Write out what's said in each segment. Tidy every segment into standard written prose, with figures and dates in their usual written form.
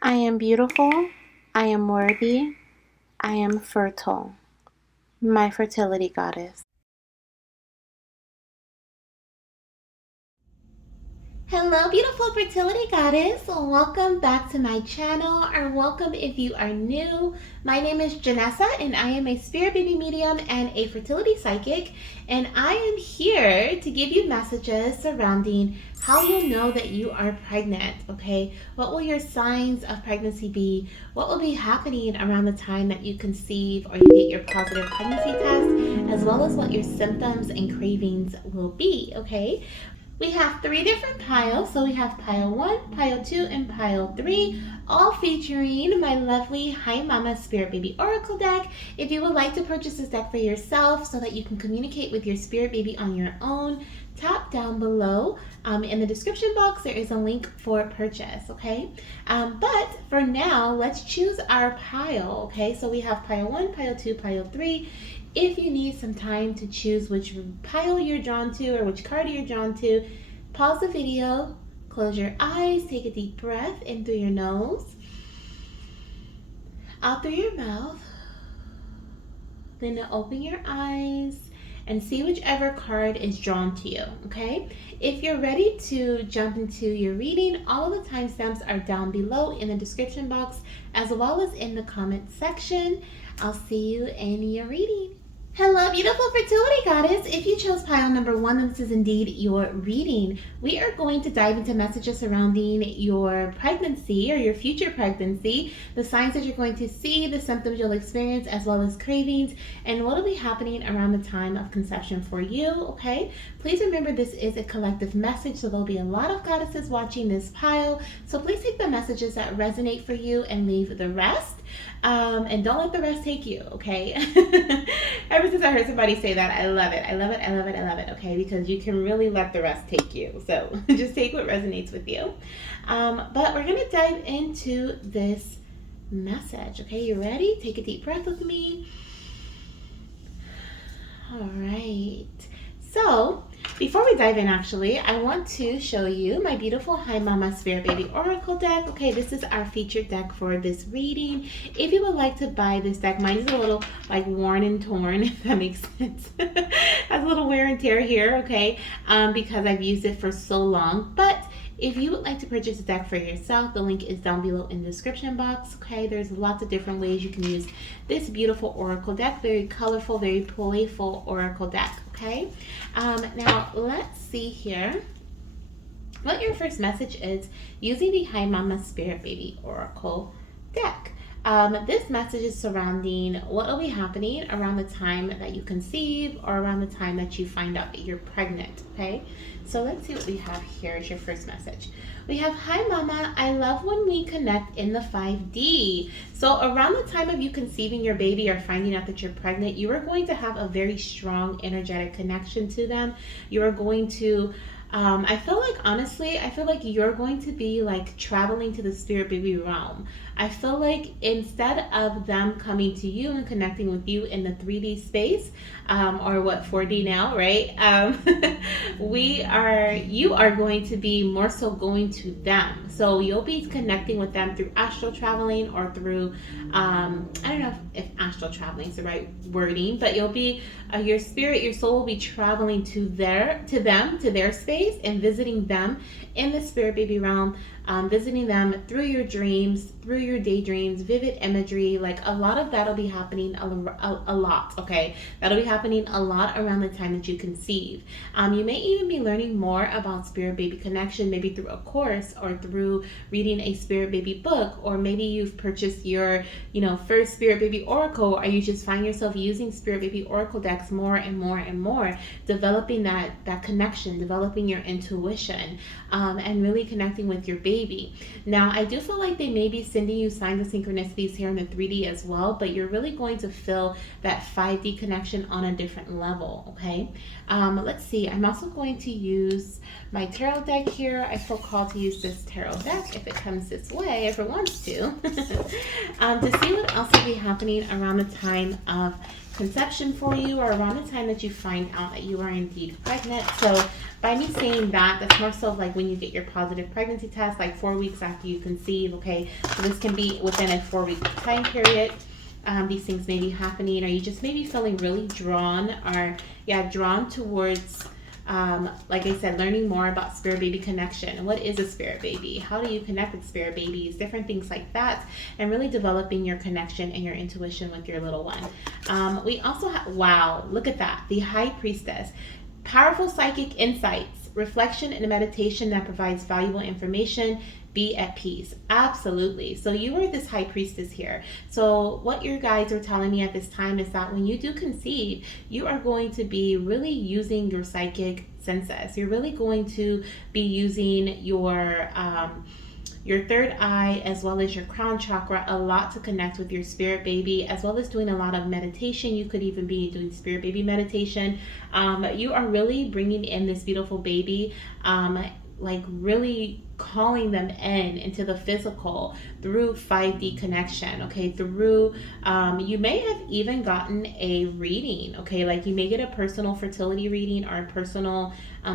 I am beautiful. I am worthy. I am fertile. My fertility goddess. Hello, beautiful fertility goddess. Welcome back to my channel, or welcome if you are new. My name is Janessa, and I am a spirit baby medium and a fertility psychic. And I am here to give you messages surrounding how you'll know that you are pregnant. Okay, what will your signs of pregnancy be? What will be happening around the time that you conceive or you get your positive pregnancy test, as well as what your symptoms and cravings will be. Okay, we have three different piles. So we have pile 1, pile 2, and pile 3, all featuring my lovely Hi Mama Spirit Baby Oracle deck. If you would like to purchase this deck for yourself so that you can communicate with your Spirit Baby on your own, tap down below. In the description box, there is a link for purchase, okay? But for now, let's choose our pile, okay? So we have pile 1, pile 2, pile 3. If you need some time to choose which pile you're drawn to or which card you're drawn to, pause the video, close your eyes, take a deep breath in through your nose, out through your mouth, then open your eyes and see whichever card is drawn to you, okay? If you're ready to jump into your reading, all of the timestamps are down below in the description box as well as in the comment section. I'll see you in your reading. Hello, beautiful fertility goddess. If you chose pile number 1, then this is indeed your reading. We are going to dive into messages surrounding your pregnancy or your future pregnancy, the signs that you're going to see, the symptoms you'll experience, as well as cravings, and what will be happening around the time of conception for you, okay? Please remember this is a collective message, so there'll be a lot of goddesses watching this pile. So please take the messages that resonate for you and leave the rest. And don't let the rest take you, okay? Ever since I heard somebody say that, I love it. I love it. I love it. I love it, okay? Because you can really let the rest take you. So just take what resonates with you. But we're going to dive into this message, okay? You ready? Take a deep breath with me. All right. So, before we dive in, actually, I want to show you my beautiful Hi Mama Spirit Baby Oracle deck. Okay, this is our featured deck for this reading. If you would like to buy this deck, mine is a little like worn and torn, if that makes sense. Has a little wear and tear here, okay, because I've used it for so long. But if you would like to purchase a deck for yourself, the link is down below in the description box. Okay, there's lots of different ways you can use this beautiful oracle deck. Very colorful, very playful oracle deck. Okay, now let's see here what your first message is using the Hi Mama Spirit Baby Oracle deck. This message is surrounding what will be happening around the time that you conceive or around the time that you find out that you're pregnant, okay? So let's see what we have here as your first message. We have, Hi Mama, I love when we connect in the 5D. So around the time of you conceiving your baby or finding out that you're pregnant, you are going to have a very strong energetic connection to them. You are going to I feel like, honestly, I feel like you're going to be like traveling to the spirit baby realm. I feel like instead of them coming to you and connecting with you in the 3D space, or what, 4D now, right? You are going to be more so going to them. So you'll be connecting with them through astral traveling or through, I don't know if astral traveling is the right wording, but you'll be, your spirit, your soul will be traveling to their space and visiting them in the spirit baby realm, visiting them through your dreams, through your daydreams, vivid imagery. Like a lot of that'll be happening a lot, okay? That'll be happening a lot around the time that you conceive. You may even be learning more about spirit baby connection, maybe through a course or through reading a spirit baby book, or maybe you've purchased your, first spirit baby oracle, or you just find yourself using spirit baby oracle decks more and more and more, developing that connection, developing your intuition, and really connecting with your baby. Now, I do feel like they may be sending you signs of synchronicities here in the 3D as well, but you're really going to feel that 5D connection on a different level, okay? Let's see. I'm also going to use my tarot deck here. I feel called to use this tarot deck if it comes this way, if it wants to, to see what else will be happening around the time of conception for you, or around the time that you find out that you are indeed pregnant. So by me saying that, that's more so like when you get your positive pregnancy test, like 4 weeks after you conceive, okay? So this can be within a 4-week time period. These things may be happening, or you just may be feeling really drawn, or drawn towards, like I said, learning more about spirit baby connection. What is a spirit baby? How do you connect with spirit babies? Different things like that, and really developing your connection and your intuition with your little one. We also have, wow, look at that, the High Priestess. Powerful psychic insights, reflection and meditation that provides valuable information. Be at peace. Absolutely. So you are this High Priestess here. So what your guides are telling me at this time is that when you do conceive, you are going to be really using your psychic senses. You're really going to be using your third eye as well as your crown chakra a lot to connect with your spirit baby, as well as doing a lot of meditation. You could even be doing spirit baby meditation. You are really bringing in this beautiful baby, like really calling them into the physical through 5D connection, okay? Through, you may have even gotten a reading, okay? Like you may get a personal fertility reading or a personal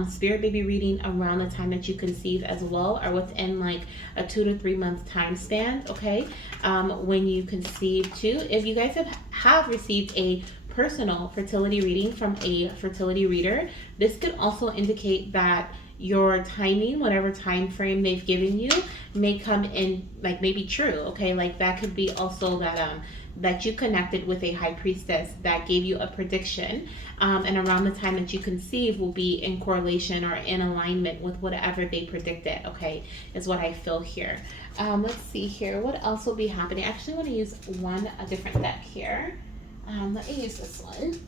spirit baby reading around the time that you conceive as well, or within like a 2 to 3 month time span, okay? When you conceive too. If you guys have received a personal fertility reading from a fertility reader, this could also indicate that your timing, whatever time frame they've given you, may come in, like, maybe true, okay? Like that could be also that you connected with a High Priestess that gave you a prediction, and around the time that you conceive will be in correlation or in alignment with whatever they predicted, okay, is what I feel here. Let's see here, what else will be happening? I actually want to use a different deck here. Let me use this one.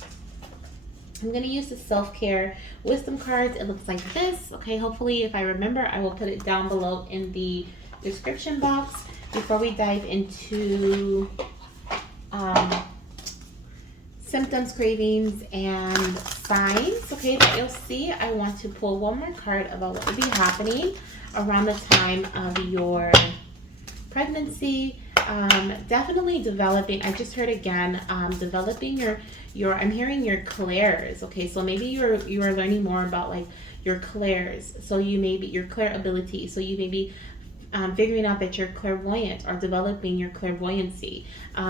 I'm going to use the self-care wisdom cards. It looks like this. Okay, hopefully if I remember, I will put it down below in the description box before we dive into symptoms, cravings, and signs. Okay, but you'll see I want to pull one more card about what will be happening around the time of your pregnancy. Definitely developing, I just heard again, developing your I'm hearing your clairs, okay? So maybe you are learning more about like your clairs. So you may be your clair ability. So you may be figuring out that you're clairvoyant or developing your clairvoyancy.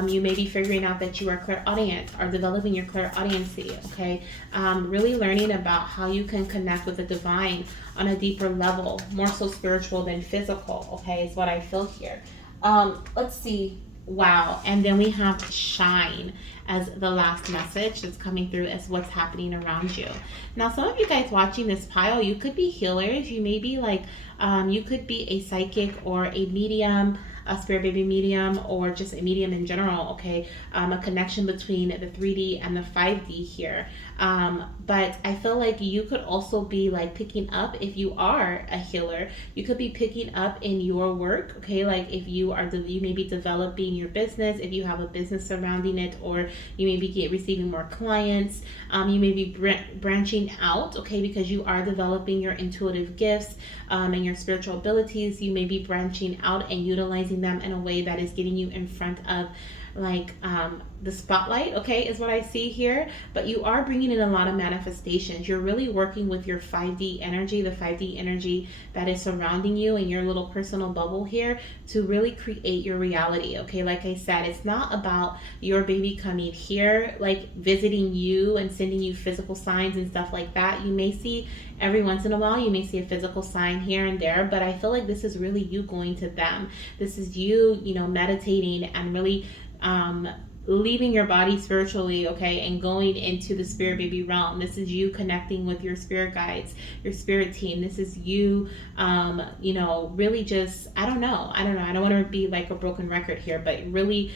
You may be figuring out that you are clairaudient or developing your clairaudiency, okay? Really learning about how you can connect with the divine on a deeper level, more so spiritual than physical, okay, is what I feel here. Let's see. Wow. And then we have shine as the last message that's coming through as what's happening around you. Now, some of you guys watching this pile, you could be healers. You may be like, you could be a psychic or a medium, a spirit baby medium, or just a medium in general, okay? A connection between the 3D and the 5D here. But I feel like you could also be like picking up, if you are a healer, you could be picking up in your work, okay? Like if you may be developing your business, if you have a business surrounding it, or you may be receiving more clients. You may be branching out, okay, because you are developing your intuitive gifts and your spiritual abilities. You may be branching out and utilizing them in a way that is getting you in front of like the spotlight, okay, is what I see here. But you are bringing in a lot of manifestations. You're really working with your 5D energy, the 5D energy that is surrounding you in your little personal bubble here, to really create your reality, okay? Like I said, it's not about your baby coming here, like visiting you and sending you physical signs and stuff like that. You may see every once in a while, you may see a physical sign here and there, but I feel like this is really you going to them. This is you, meditating and really leaving your body spiritually, okay, and going into the spirit baby realm. This is you connecting with your spirit guides, your spirit team. This is you, really just, I don't know. I don't want to be like a broken record here, but really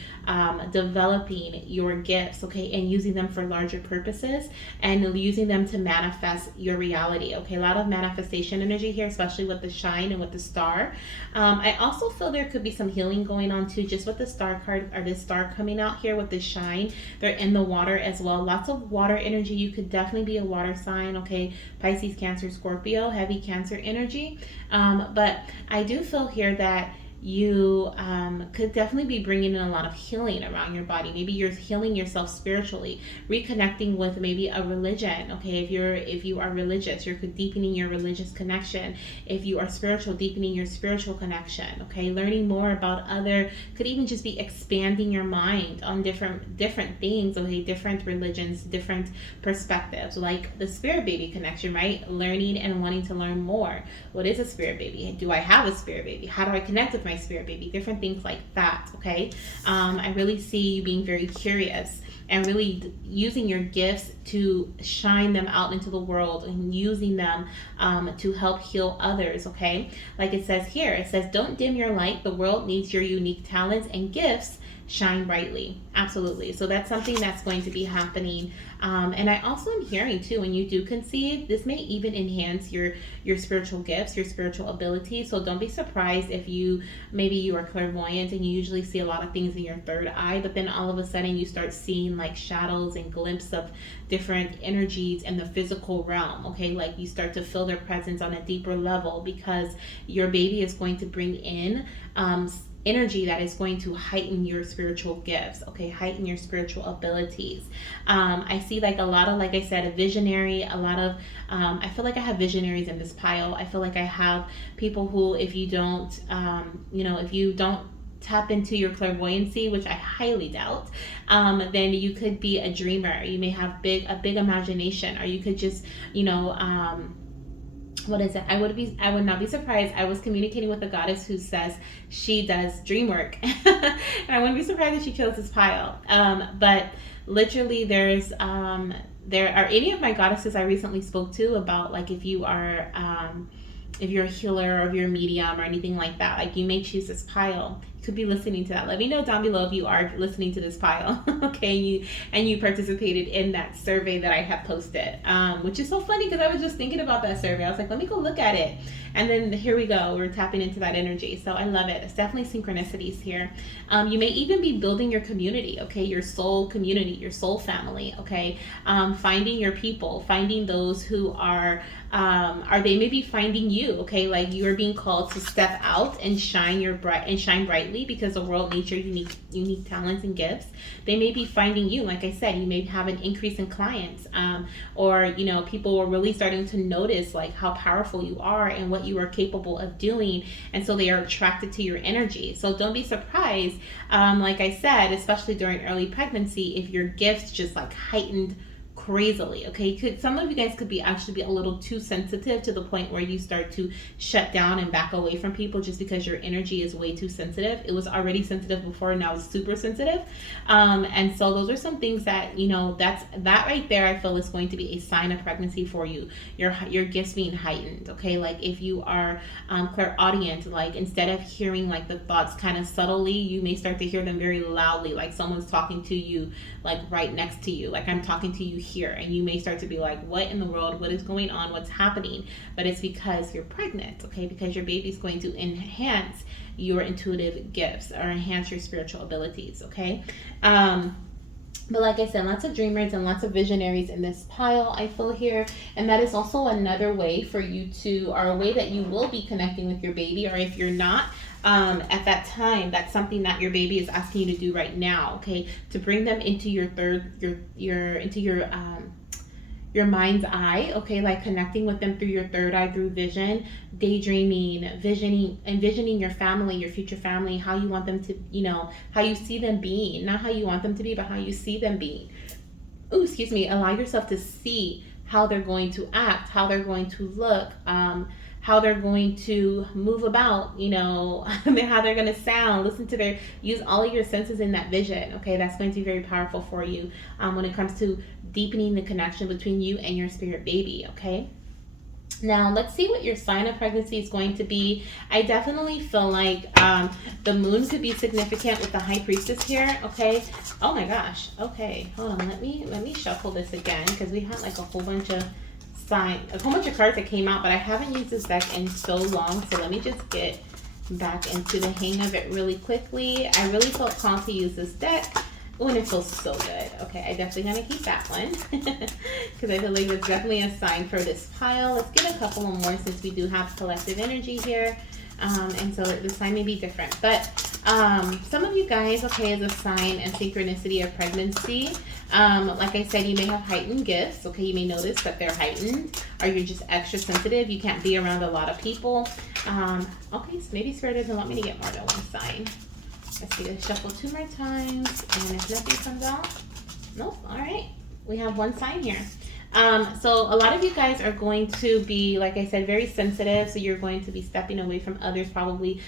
developing your gifts, okay, and using them for larger purposes and using them to manifest your reality, okay? A lot of manifestation energy here, especially with the shine and with the star. I also feel there could be some healing going on too, just with the star card, or this star coming out here with the shine. They're in the water as well. Lots of water energy. You could definitely be a water sign, okay? Pisces, Cancer, Scorpio, heavy Cancer energy. But I do feel here that you could definitely be bringing in a lot of healing around your body. Maybe you're healing yourself spiritually, reconnecting with maybe a religion. Okay, if you are religious, you're deepening your religious connection. If you are spiritual, deepening your spiritual connection. Okay, learning more about other, could even just be expanding your mind on different things. Okay, different religions, different perspectives, like the spirit baby connection, right? Learning and wanting to learn more. What is a spirit baby? Do I have a spirit baby? How do I connect with my spirit baby? Different things like that. Okay, I really see you being very curious and really using your gifts to shine them out into the world and using them to help heal others. Okay, like it says here, it says, don't dim your light. The world needs your unique talents and gifts. Shine brightly. Absolutely. So that's something that's going to be happening. And I also am hearing too, when you do conceive, this may even enhance your spiritual gifts, your spiritual abilities. So don't be surprised if maybe you are clairvoyant and you usually see a lot of things in your third eye, but then all of a sudden you start seeing like shadows and glimpses of different energies in the physical realm. Okay, like you start to feel their presence on a deeper level because your baby is going to bring in energy that is going to heighten your spiritual gifts. Okay, heighten your spiritual abilities. I see like a lot of, like I said, a visionary, a lot of I feel like I have visionaries in this pile. I feel like I have people who, if you don't if you don't tap into your clairvoyancy, which I highly doubt, then you could be a dreamer. You may have a big imagination, or you could just what is it? I would not be surprised. I was communicating with a goddess who says she does dream work. And I wouldn't be surprised if she chose this pile. But literally there are any of my goddesses I recently spoke to about, like, if you're a healer or if you're a medium or anything like that, like, you may choose this pile. You could be listening to that. Let me know down below if you are listening to this pile. Okay, and you participated in that survey that I have posted, which is so funny because I was just thinking about that survey. I was like, let me go look at it, and then here we go, we're tapping into that energy. So I love it. It's definitely synchronicities here. You may even be building your community, okay, your soul community, your soul family. Okay, finding your people, finding those who are they may be finding you. Okay, like you are being called to step out and shine brightly because the world needs your unique talents and gifts. They may be finding you. Like I said, you may have an increase in clients, or people are really starting to notice like how powerful you are and what you are capable of doing, and so they are attracted to your energy. So don't be surprised, like I said, especially during early pregnancy, if your gifts just like heightened crazily. Okay, some of you guys could actually be a little too sensitive to the point where you start to shut down and back away from people just because your energy is way too sensitive. It was already sensitive before, now it's super sensitive, and so those are some things that that right there I feel is going to be a sign of pregnancy for you. Your gifts being heightened. Okay, like if you are clairaudient, like instead of hearing like the thoughts kind of subtly, you may start to hear them very loudly, like someone's talking to you like right next to you, like I'm talking to you here, and you may start to be like, what in the world, what is going on, what's happening? But it's because you're pregnant. Okay, because your baby's going to enhance your intuitive gifts or enhance your spiritual abilities. Okay, but like I said, lots of dreamers and lots of visionaries in this pile I feel here. And that is also another way for you or a way that you will be connecting with your baby. Or if you're not, at that time, that's something that your baby is asking you to do right now. Okay, to bring them into your mind's eye. Okay, like connecting with them through your third eye, through vision, daydreaming, envisioning your family, your future family, how you want them to, how you see them being, not how you want them to be, but how you see them being. Ooh, excuse me. Allow yourself to see how they're going to act, how they're going to look, how they're going to move about, how they're going to sound, use all of your senses in that vision. Okay, that's going to be very powerful for you when it comes to deepening the connection between you and your spirit baby. Okay, now let's see what your sign of pregnancy is going to be. I definitely feel like the moon could be significant with the high priestess here. Okay, oh my gosh. Okay, hold on, let me shuffle this again, because we had like a whole bunch of cards that came out, but I haven't used this deck in so long, so let me just get back into the hang of it really quickly. I really felt called to use this deck Oh, and it feels so good. Okay, I definitely gonna keep that one because I feel like it's definitely a sign for this pile. Let's get a couple more since we do have collective energy here. And so the sign may be different, but some of you guys, okay, is a sign and synchronicity of pregnancy. Like I said, you may have heightened gifts. Okay, you may notice that they're heightened, or you're just extra sensitive. You can't be around a lot of people. Okay, so maybe Spirit doesn't want me to get more than one sign. Let's see, let's shuffle 2 more times, and if nothing comes out, nope. All right, we have one sign here. So a lot of you guys are going to be, like I said, very sensitive. So you're going to be stepping away from others, probably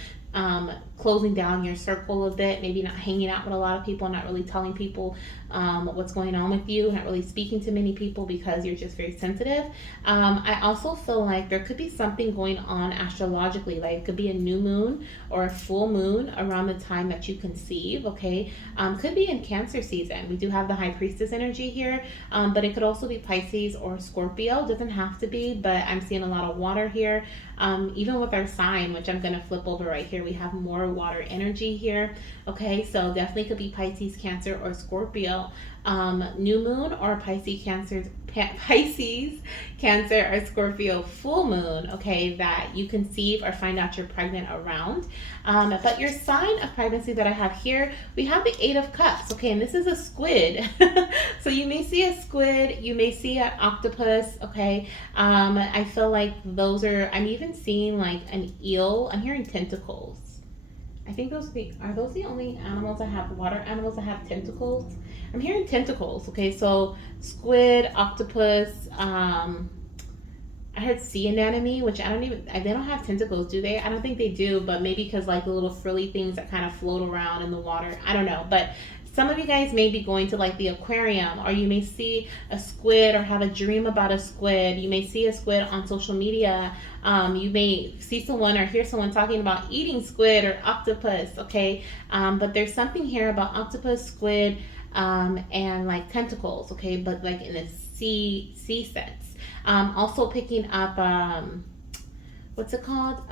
closing down your circle a bit, maybe not hanging out with a lot of people, not really telling people what's going on with you, not really speaking to many people because you're just very sensitive. I also feel like there could be something going on astrologically, like it could be a new moon or a full moon around the time that you conceive, okay? Could be in Cancer season. We do have the High Priestess energy here, but it could also be Pisces or Scorpio. Doesn't have to be, but I'm seeing a lot of water here. Even with our sign, which I'm going to flip over right here, we have more water energy here. Okay, so definitely could be Pisces, Cancer, or Scorpio. New moon or Pisces, Cancer, or Scorpio full moon, okay, that you conceive or find out you're pregnant around. But your sign of pregnancy that I have here, we have the 8 of Cups, okay, and this is a squid. So you may see a squid, you may see an octopus, okay. I feel like those are, I'm even seeing like an eel. I'm hearing tentacles. I think are those the only animals that have, water animals that have tentacles? I'm hearing tentacles, okay, so squid, octopus, I heard sea anemone, which they don't have tentacles, do they? I don't think they do, but maybe because like the little frilly things that kind of float around in the water. I don't know, but some of you guys may be going to like the aquarium, or you may see a squid or have a dream about a squid. You may see a squid on social media. You may see someone or hear someone talking about eating squid or octopus, okay? But there's something here about octopus, squid, and like tentacles, okay? But like in a sea sense. Also picking up, what's it called?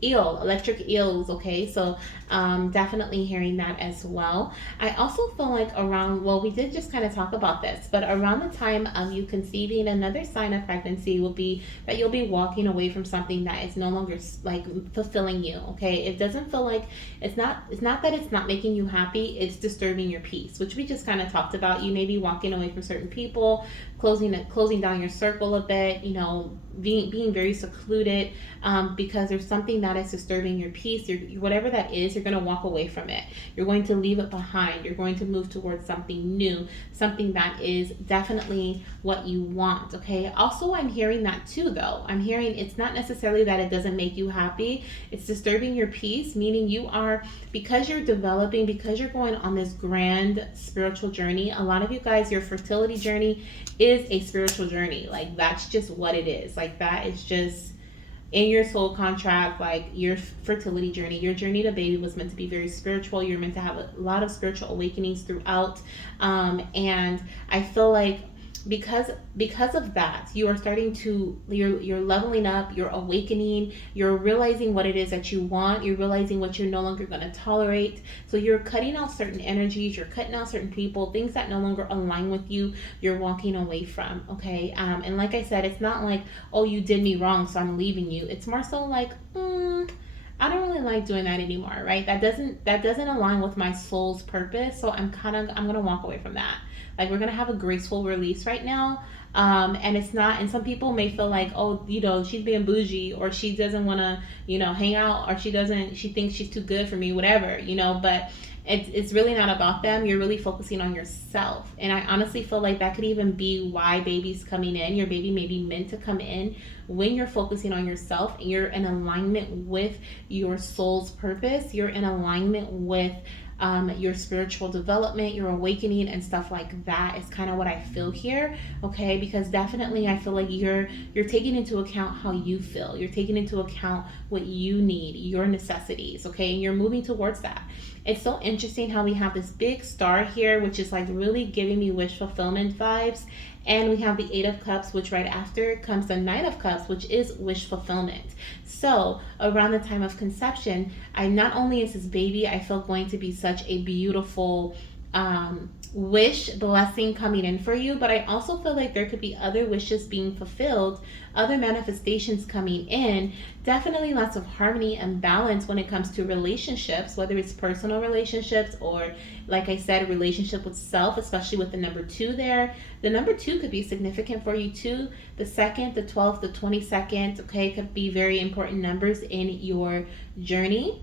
Electric eels, okay? So definitely hearing that as well. I also feel like around, well, we did just kind of talk about this, but around the time of you conceiving, another sign of pregnancy will be that you'll be walking away from something that is no longer like fulfilling you, okay? It doesn't feel like, it's not that it's not making you happy, it's disturbing your peace, which we just kind of talked about. You may be walking away from certain people, closing down your circle a bit, you know, being very secluded, because there's something that is disturbing your peace. Whatever that is, you're going to walk away from it. You're going to leave it behind. You're going to move towards something new, something that is definitely what you want, okay? Also, I'm hearing that too, though. I'm hearing it's not necessarily that it doesn't make you happy. It's disturbing your peace, meaning you are, because you're developing, because you're going on this grand spiritual journey. A lot of you guys, your fertility journey is a spiritual journey. Like, that's just what it is. Like, that is just in your soul contract. Like, your fertility journey, your journey to baby was meant to be very spiritual. You're meant to have a lot of spiritual awakenings throughout, and I feel like because of that, you are starting to, you're leveling up, you're awakening, you're realizing what it is that you want, you're realizing what you're no longer going to tolerate. So you're cutting out certain energies, you're cutting out certain people, things that no longer align with you, you're walking away from, okay? And like I said, it's not like, oh, you did me wrong, so I'm leaving you. It's more so like, I don't really like doing that anymore, right? That doesn't align with my soul's purpose, so I'm gonna walk away from that. Like, we're gonna have a graceful release right now, and it's not. And some people may feel like, oh, you know, she's being bougie, or she doesn't want to, you know, hang out, or she thinks she's too good for me, whatever, you know. But it's really not about them. You're really focusing on yourself, and I honestly feel like that could even be why baby's coming in. Your baby may be meant to come in when you're focusing on yourself and you're in alignment with your soul's purpose. You're in alignment with your spiritual development, your awakening, and stuff like that is kind of what I feel here, okay? Because definitely I feel like you're taking into account how you feel. You're taking into account what you need, your necessities, okay? And you're moving towards that. It's so interesting how we have this big star here, which is like really giving me wish fulfillment vibes. And we have the Eight of Cups, which right after comes the Knight of Cups, which is wish fulfillment. So around the time of conception, I not only is this baby, I feel going to be such a beautiful wish blessing coming in for you, but I also feel like there could be other wishes being fulfilled, other manifestations coming in. Definitely lots of harmony and balance when it comes to relationships, whether it's personal relationships or, like I said, a relationship with self, especially with the number 2 there. The number 2 could be significant for you too. The 2nd, the 12th, the 22nd, okay, could be very important numbers in your journey.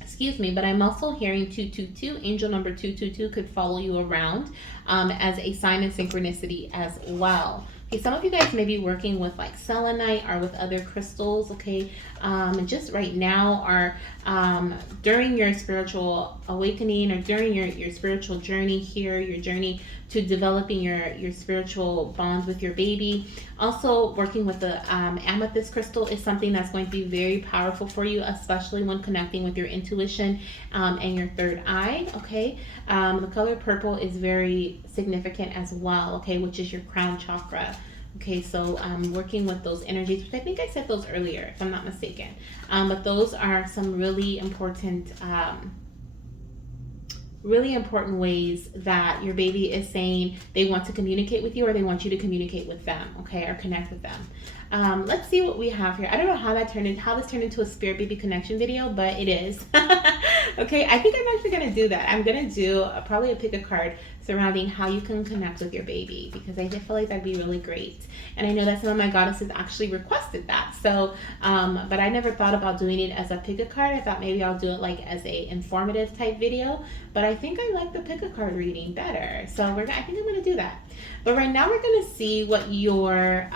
Excuse me, but I'm also hearing 222. Angel number 222 could follow you around as a sign of synchronicity as well. Okay, some of you guys may be working with like selenite or with other crystals, okay? Just right now are during your spiritual awakening or during your spiritual journey here, your journey to developing your spiritual bond with your baby. Also, working with the amethyst crystal is something that's going to be very powerful for you, especially when connecting with your intuition and your third eye, okay? The color purple is very significant as well, okay, which is your crown chakra. Okay, so working with those energies, which I think I said those earlier, if I'm not mistaken. But those are some really important ways that your baby is saying they want to communicate with you, or they want you to communicate with them, okay, or connect with them. Let's see what we have here. I don't know how this turned into a spirit baby connection video, but it is. Okay, I think I'm actually going to do that. I'm going to do probably a pick a card surrounding how you can connect with your baby, because I feel like that'd be really great. And I know that some of my goddesses actually requested that. So, but I never thought about doing it as a pick a card. I thought maybe I'll do it like as a informative type video, but I think I like the pick a card reading better. So I think I'm going to do that. But right now we're going to see what your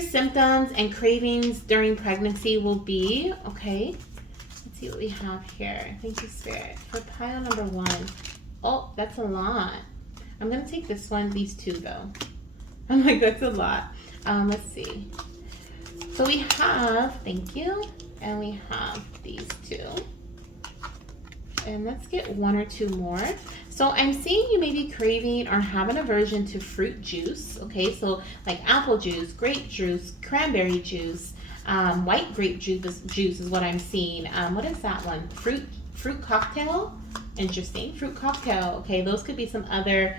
symptoms and cravings during pregnancy will be, okay? Let's see what we have here. Thank you, Spirit. For pile number 1. Oh, that's a lot. I'm going to take this one, these 2, though. I'm like, that's a lot. Let's see. So we have, thank you, and we have these 2. And let's get 1 or 2 more. So I'm seeing you may be craving or have an aversion to fruit juice. Okay, so like apple juice, grape juice, cranberry juice, white grape juice is what I'm seeing. What is that one? Fruit cocktail. Interesting. Fruit cocktail. Okay, those could be some other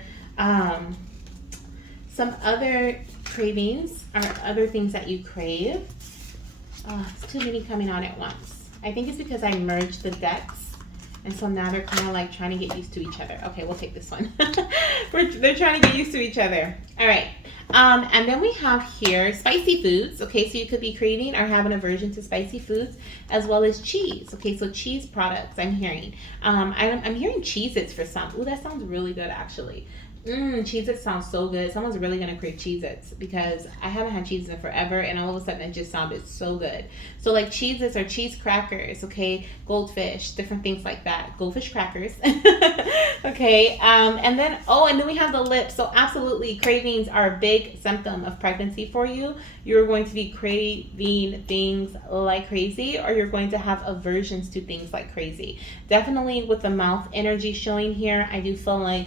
cravings or other things that you crave. It's too many coming on at once. I think it's because I merged the decks. And so now they're kind of like trying to get used to each other. Okay, we'll take this one. They're trying to get used to each other. All right. And then we have here spicy foods. Okay, so you could be craving or have an aversion to spicy foods, as well as cheese. Okay, so cheese products I'm hearing. I'm hearing Cheez-Its for some. Ooh, that sounds really good actually. Cheez-Its sounds so good. Someone's really gonna crave Cheez-Its, because I haven't had Cheez-Its in forever, and all of a sudden it just sounded so good. So like Cheez-Its or cheese crackers, okay, goldfish, different things like that. Goldfish crackers. Okay, and then we have the lips. So absolutely, cravings are a big symptom of pregnancy for you. You're going to be craving things like crazy, or you're going to have aversions to things like crazy. Definitely with the mouth energy showing here, I do feel like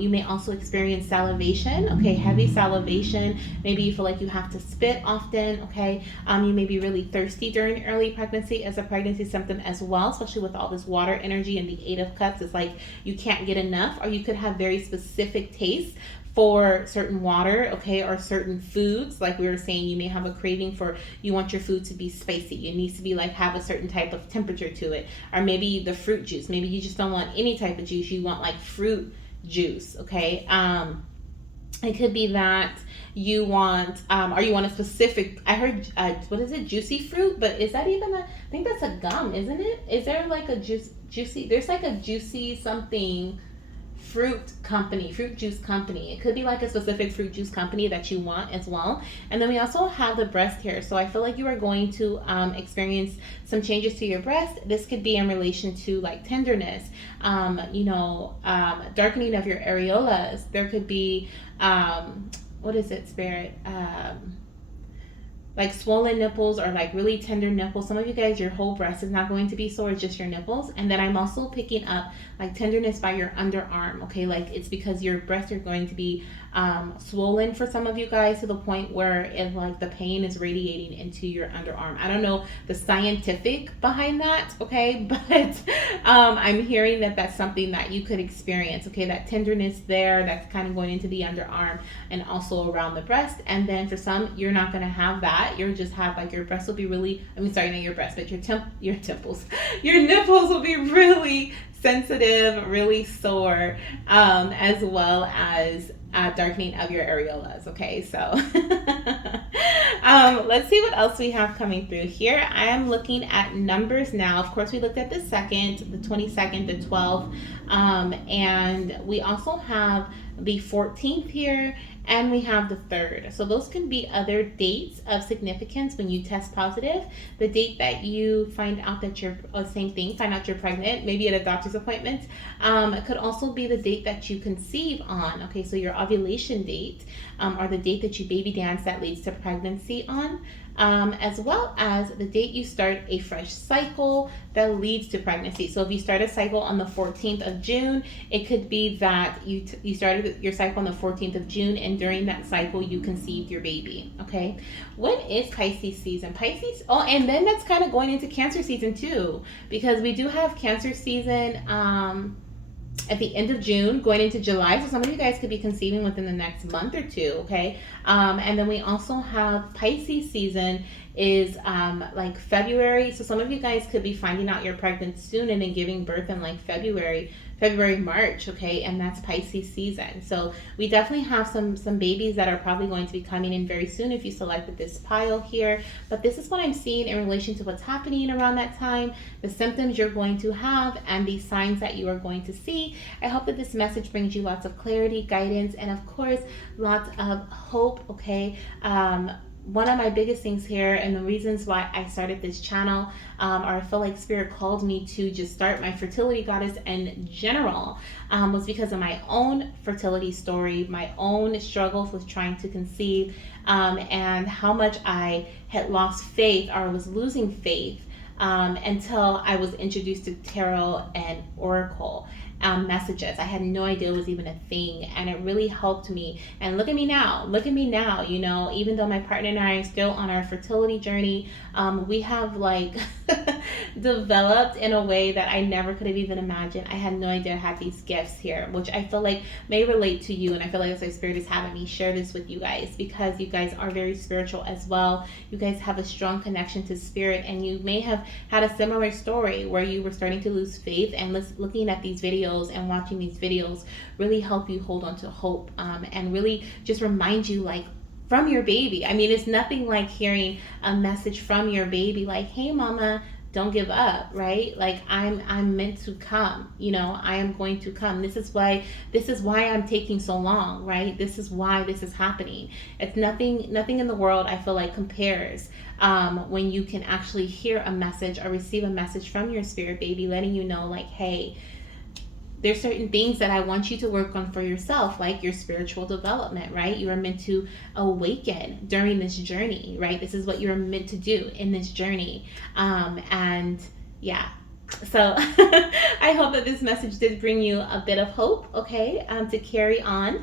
you may also experience salivation, okay, heavy salivation. Maybe you feel like you have to spit often, okay. You may be really thirsty during early pregnancy as a pregnancy symptom as well, especially with all this water energy and the 8 of Cups. It's like you can't get enough, or you could have very specific tastes for certain water, okay, or certain foods. Like we were saying, you may have a craving for, you want your food to be spicy. It needs to be like, have a certain type of temperature to it. Or maybe the fruit juice. Maybe you just don't want any type of juice. You want like fruit juice, okay. It could be that you want or you want a specific, I heard what is it, juicy fruit, but is that even I think that's a gum, isn't it? Is there like a juicy, there's like a juicy something fruit juice company. It could be like a specific fruit juice company that you want as well. And then we also have the breast here. So I feel like you are going to experience some changes to your breast. This could be in relation to like tenderness, darkening of your areolas. There could be what is it, Spirit? like swollen nipples or like really tender nipples. Some of you guys, your whole breast is not going to be sore, it's just your nipples. And then I'm also picking up like tenderness by your underarm, okay? Like it's because your breasts are going to be swollen for some of you guys to the point where it like the pain is radiating into your underarm. I don't know the scientific behind that, okay? But I'm hearing that that's something that you could experience, okay? That tenderness there that's kind of going into the underarm and also around the breast. And then for some, you're not going to have that. You'll just have like your breast will be really, I mean, sorry, not your breast, but your temples, your nipples will be really sensitive, really sore, as well as darkening of your areolas. Okay, so let's see what else we have coming through here. I am looking at numbers now. Of course, we looked at the 2nd, the 22nd, the 12th, and we also have the 14th here, and we have the 3rd. So those can be other dates of significance when you test positive. The date that you find out that you're, same thing, find out you're pregnant, maybe at a doctor's appointment. It could also be the date that you conceive on. Okay, so your ovulation date, or the date that you baby dance that leads to pregnancy on. As well as the date you start a fresh cycle that leads to pregnancy. So if you start a cycle on the 14th of June, it could be that you started your cycle on the 14th of June, and during that cycle you conceived your baby. Okay, when is Pisces season? Pisces, oh, and then that's kind of going into Cancer season too, because we do have Cancer season at the end of June going into July. So some of you guys could be conceiving within the next month or two, okay? And then we also have Pisces season is like February. So some of you guys could be finding out you're pregnant soon and then giving birth in like February, March, okay? And that's Pisces season. So we definitely have some babies that are probably going to be coming in very soon if you selected this pile here. But this is what I'm seeing in relation to what's happening around that time, the symptoms you're going to have, and the signs that you are going to see. I hope that this message brings you lots of clarity, guidance, and of course, lots of hope, okay? One of my biggest things here, and the reasons why I started this channel, or I feel like Spirit called me to just start my fertility goddess in general, was because of my own fertility story, my own struggles with trying to conceive, and how much I had lost faith or was losing faith until I was introduced to tarot and oracle messages. I had no idea it was even a thing, and it really helped me. And look at me now, you know, even though my partner and I are still on our fertility journey, we have like developed in a way that I never could have even imagined. I had no idea I had these gifts here, which I feel like may relate to you, and I feel like that's why Spirit is having me share this with you guys, because you guys are very spiritual as well. You guys have a strong connection to Spirit, and you may have had a similar story where you were starting to lose faith, and looking at these videos and watching these videos really help you hold on to hope, and really just remind you, like, from your baby. I mean, it's nothing like hearing a message from your baby like, hey mama, don't give up, right? Like, I'm meant to come, you know, I am going to come. This is why I'm taking so long, right? This is why this is happening. It's nothing in the world, I feel like, compares when you can actually hear a message or receive a message from your spirit baby letting you know, like, hey, there's certain things that I want you to work on for yourself, like your spiritual development, right? You are meant to awaken during this journey, right? This is what you're meant to do in this journey. And yeah, so I hope that this message did bring you a bit of hope, okay, to carry on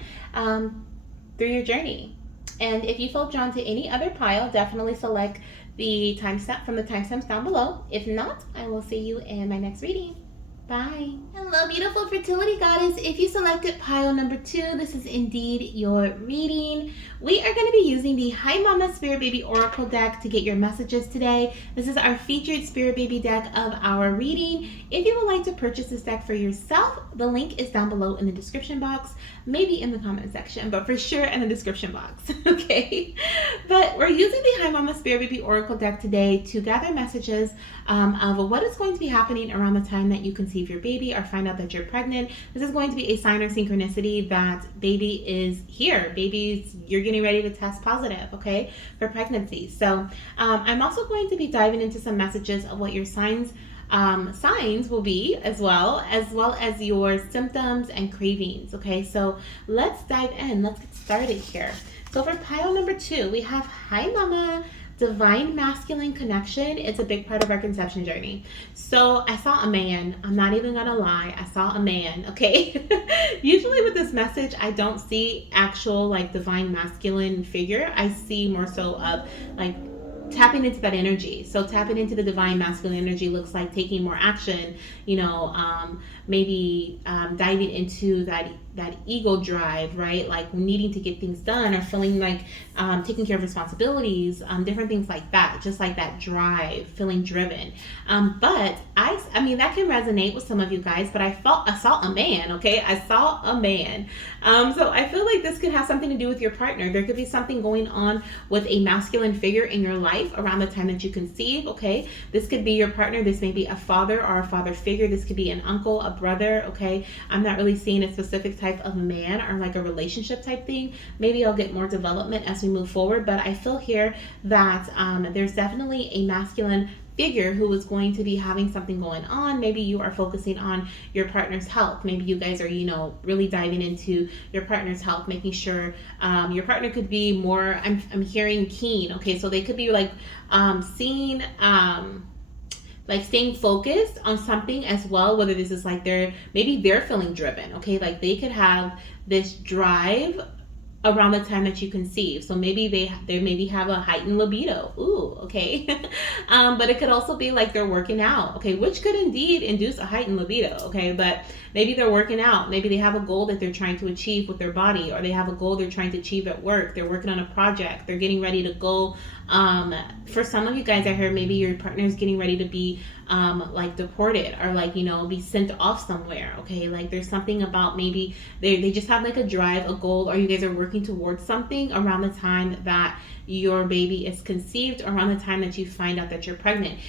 through your journey. And if you felt drawn to any other pile, definitely select the timestamp from the timestamps down below. If not, I will see you in my next reading. Bye. Hello, beautiful fertility goddess. If you selected pile number 2, this is indeed your reading. We are going to be using the Hi Mama Spirit Baby Oracle deck to get your messages today. This is our featured Spirit Baby deck of our reading. If you would like to purchase this deck for yourself, the link is down below in the description box, maybe in the comment section, but for sure in the description box, okay? But we're using the Hi Mama Spirit Baby Oracle deck today to gather messages of what is going to be happening around the time that you conceive your baby or find out that you're pregnant. This is going to be a sign or synchronicity that baby is here. You're getting ready to test positive, okay, for pregnancy. So I'm also going to be diving into some messages of what your signs will be, as well as your symptoms and cravings, okay? So let's dive in. Let's get started here. So for pile number 2, we have Hi Mama. divine masculine connection is a big part of our conception journey. So I saw a man. I'm not even gonna lie. I saw a man. Okay. Usually with this message, I don't see actual like divine masculine figure. I see more so of like tapping into that energy. So tapping into the divine masculine energy looks like taking more action, maybe diving into that ego drive, right? Like needing to get things done or feeling like taking care of responsibilities, different things like that, just like that drive, feeling driven. But I mean, that can resonate with some of you guys, but I saw a man, okay? I saw a man. So I feel like this could have something to do with your partner. There could be something going on with a masculine figure in your life around the time that you conceive, okay? This could be your partner. This may be a father or a father figure. This could be an uncle, a brother, okay? I'm not really seeing a specific type of man or like a relationship type thing. Maybe I'll get more development as we move forward, but I feel here that there's definitely a masculine figure who is going to be having something going on. Maybe you are focusing on your partner's health. Maybe you guys are, really diving into your partner's health, making sure your partner could be more, I'm hearing keen. Okay, so they could be like seeing like staying focused on something as well, whether this is like maybe they're feeling driven, okay? Like they could have this drive around the time that you conceive. So maybe they maybe have a heightened libido. Ooh, okay. But it could also be like they're working out, okay, which could indeed induce a heightened libido, okay? But maybe they're working out. Maybe they have a goal that they're trying to achieve with their body, or they have a goal they're trying to achieve at work. They're working on a project. They're getting ready to go. For some of you guys, I heard maybe your partner is getting ready to be like deported or like, be sent off somewhere, okay? Like there's something about maybe they just have like a drive, a goal, or you guys are working towards something around the time that your baby is conceived, around the time that you find out that you're pregnant.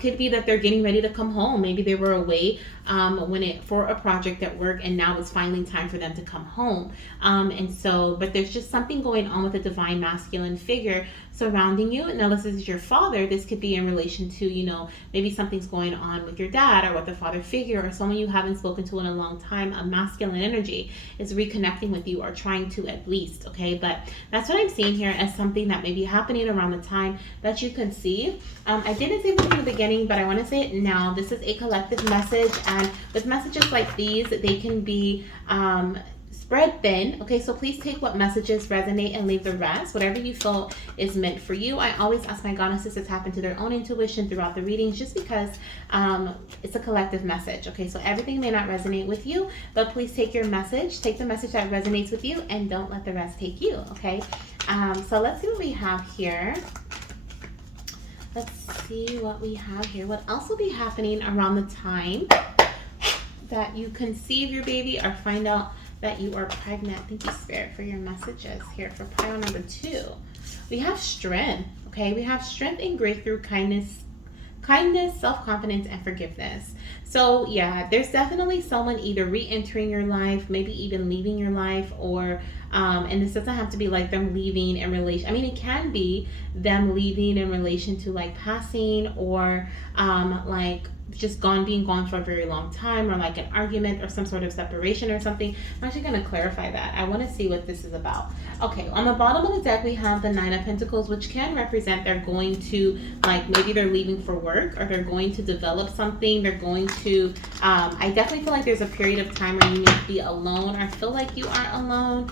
Could be that they're getting ready to come home. Maybe they were away for a project at work, and now it's finally time for them to come home. But there's just something going on with a divine masculine figure surrounding you. Now, this is your father. This could be in relation to, maybe something's going on with your dad or with a father figure or someone you haven't spoken to in a long time. A masculine energy is reconnecting with you or trying to at least, okay? But that's what I'm seeing here as something that may be happening around the time that you conceive. I didn't say this in the beginning, but I want to say it now. This is a collective message, and with messages like these, they can be spread thin, okay? So please take what messages resonate and leave the rest. Whatever you feel is meant for you. I always ask my goddesses to tap into their own intuition throughout the readings, just because it's a collective message, okay? So everything may not resonate with you, but please take your message, take the message that resonates with you, and don't let the rest take you, okay? So let's see what we have here. Let's see what we have here. What else will be happening around the time that you conceive your baby or find out that you are pregnant? Thank you, Spirit, for your messages here for pile number 2. We have strength, okay? We have strength and grace through kindness, self-confidence, and forgiveness. So yeah, there's definitely someone either re-entering your life, maybe even leaving your life, or and this doesn't have to be like them leaving in relation. I mean, it can be them leaving in relation to like passing, or like just being gone for a very long time, or like an argument or some sort of separation or something. I'm actually going to clarify that. I want to see what this is about. Okay, on the bottom of the deck we have the Nine of Pentacles, which can represent they're going to, like, maybe they're leaving for work, or they're going to develop something. They're going to I definitely feel like there's a period of time where you need to be alone, or I feel like you are alone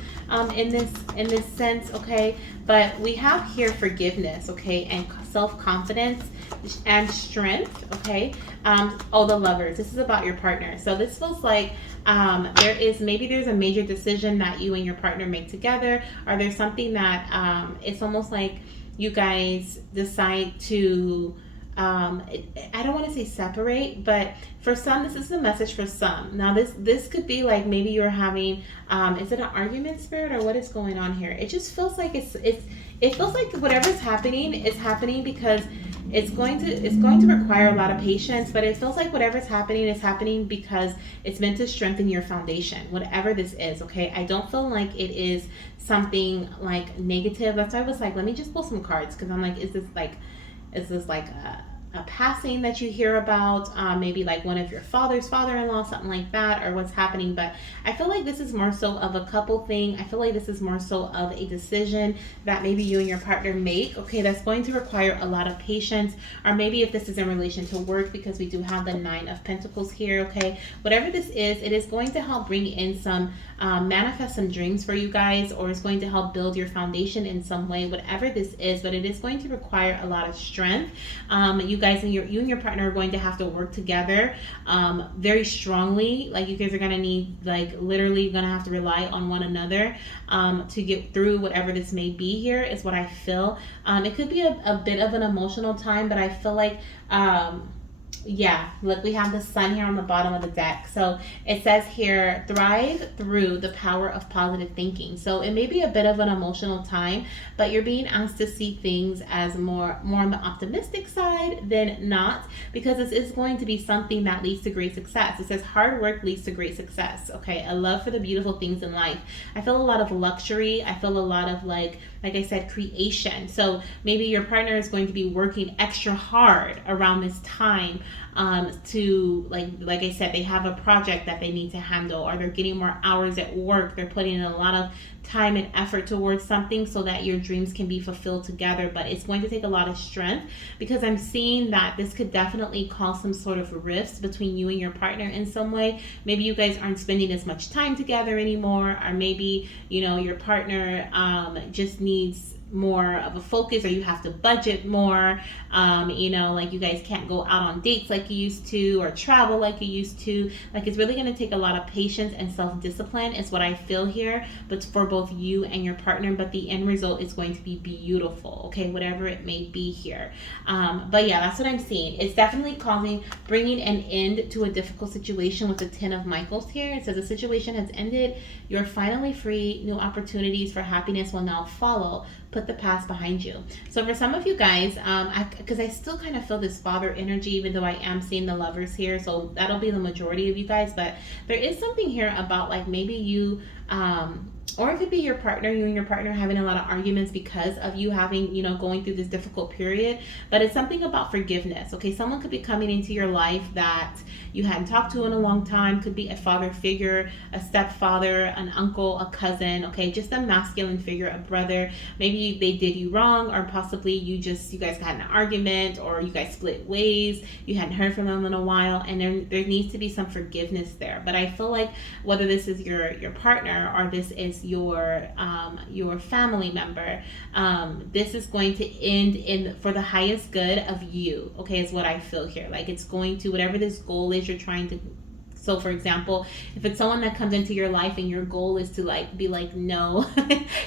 in this sense, okay? But we have here forgiveness, okay, and self-confidence and strength, okay? The Lovers. This is about your partner. So this feels like there's a major decision that you and your partner make together, or there's something that it's almost like you guys decide to I don't want to say separate, but for some, this is a message for some. Now this could be like maybe you're having is it an argument, Spirit, or what is going on here? It just feels like it feels like whatever's happening is happening because it's going to require a lot of patience, but it feels like whatever's happening is happening because it's meant to strengthen your foundation, whatever this is, okay? I don't feel like it is something like negative. That's why I was like, let me just pull some cards, because I'm like, is this like a passing that you hear about, maybe like one of your father's father-in-law, something like that, or what's happening. But I feel like this is more so of a couple thing. I feel like this is more so of a decision that maybe you and your partner make, okay, that's going to require a lot of patience. Or maybe if this is in relation to work, because we do have the Nine of Pentacles here, okay, whatever this is, it is going to help bring in some manifest some dreams for you guys, or it's going to help build your foundation in some way, whatever this is. But it is going to require a lot of strength. You guys and you and your partner are going to have to work together very strongly. Like, you guys are going to need, like, literally going to have to rely on one another to get through whatever this may be here, is what I feel. It could be a bit of an emotional time, but I feel like yeah, look, we have the sun here on the bottom of the deck. So it says here, thrive through the power of positive thinking. So it may be a bit of an emotional time, but you're being asked to see things as more on the optimistic side than not, because this is going to be something that leads to great success. It says hard work leads to great success. Okay, a love for the beautiful things in life. I feel a lot of luxury. I feel a lot of, like I said, creation. So maybe your partner is going to be working extra hard around this time to, like I said, they have a project that they need to handle, or they're getting more hours at work. They're putting in a lot of time and effort towards something so that your dreams can be fulfilled together. But it's going to take a lot of strength, because I'm seeing that this could definitely cause some sort of rifts between you and your partner in some way. Maybe you guys aren't spending as much time together anymore, or maybe, you know, your partner just needs more of a focus, or you have to budget more. You know, like, you guys can't go out on dates like you used to, or travel like you used to. Like, it's really going to take a lot of patience and self-discipline is what I feel here, but for both you and your partner. But the end result is going to be beautiful, okay, whatever it may be here. But yeah, that's what I'm seeing. It's definitely bringing an end to a difficult situation with the Ten of Michaels here. It says the situation has ended. You're finally free. New opportunities for happiness will now follow. Put the past behind you. So for some of you guys, because I still kind of feel this father energy, even though I am seeing the Lovers here, so that'll be the majority of you guys. But there is something here about, like, maybe you or it could be your partner, you and your partner having a lot of arguments because of you having, you know, going through this difficult period. But it's something about forgiveness, okay? Someone could be coming into your life that you hadn't talked to in a long time. Could be a father figure, a stepfather, an uncle, a cousin, okay? Just a masculine figure, a brother. Maybe they did you wrong, or possibly you guys got in an argument, or you guys split ways. You hadn't heard from them in a while, and there needs to be some forgiveness there. But I feel like whether this is your partner, or this is your family member, this is going to end for the highest good of you, okay, is what I feel here. Like, it's going to, whatever this goal is you're trying to. So for example, if it's someone that comes into your life and your goal is to, like, be like, no,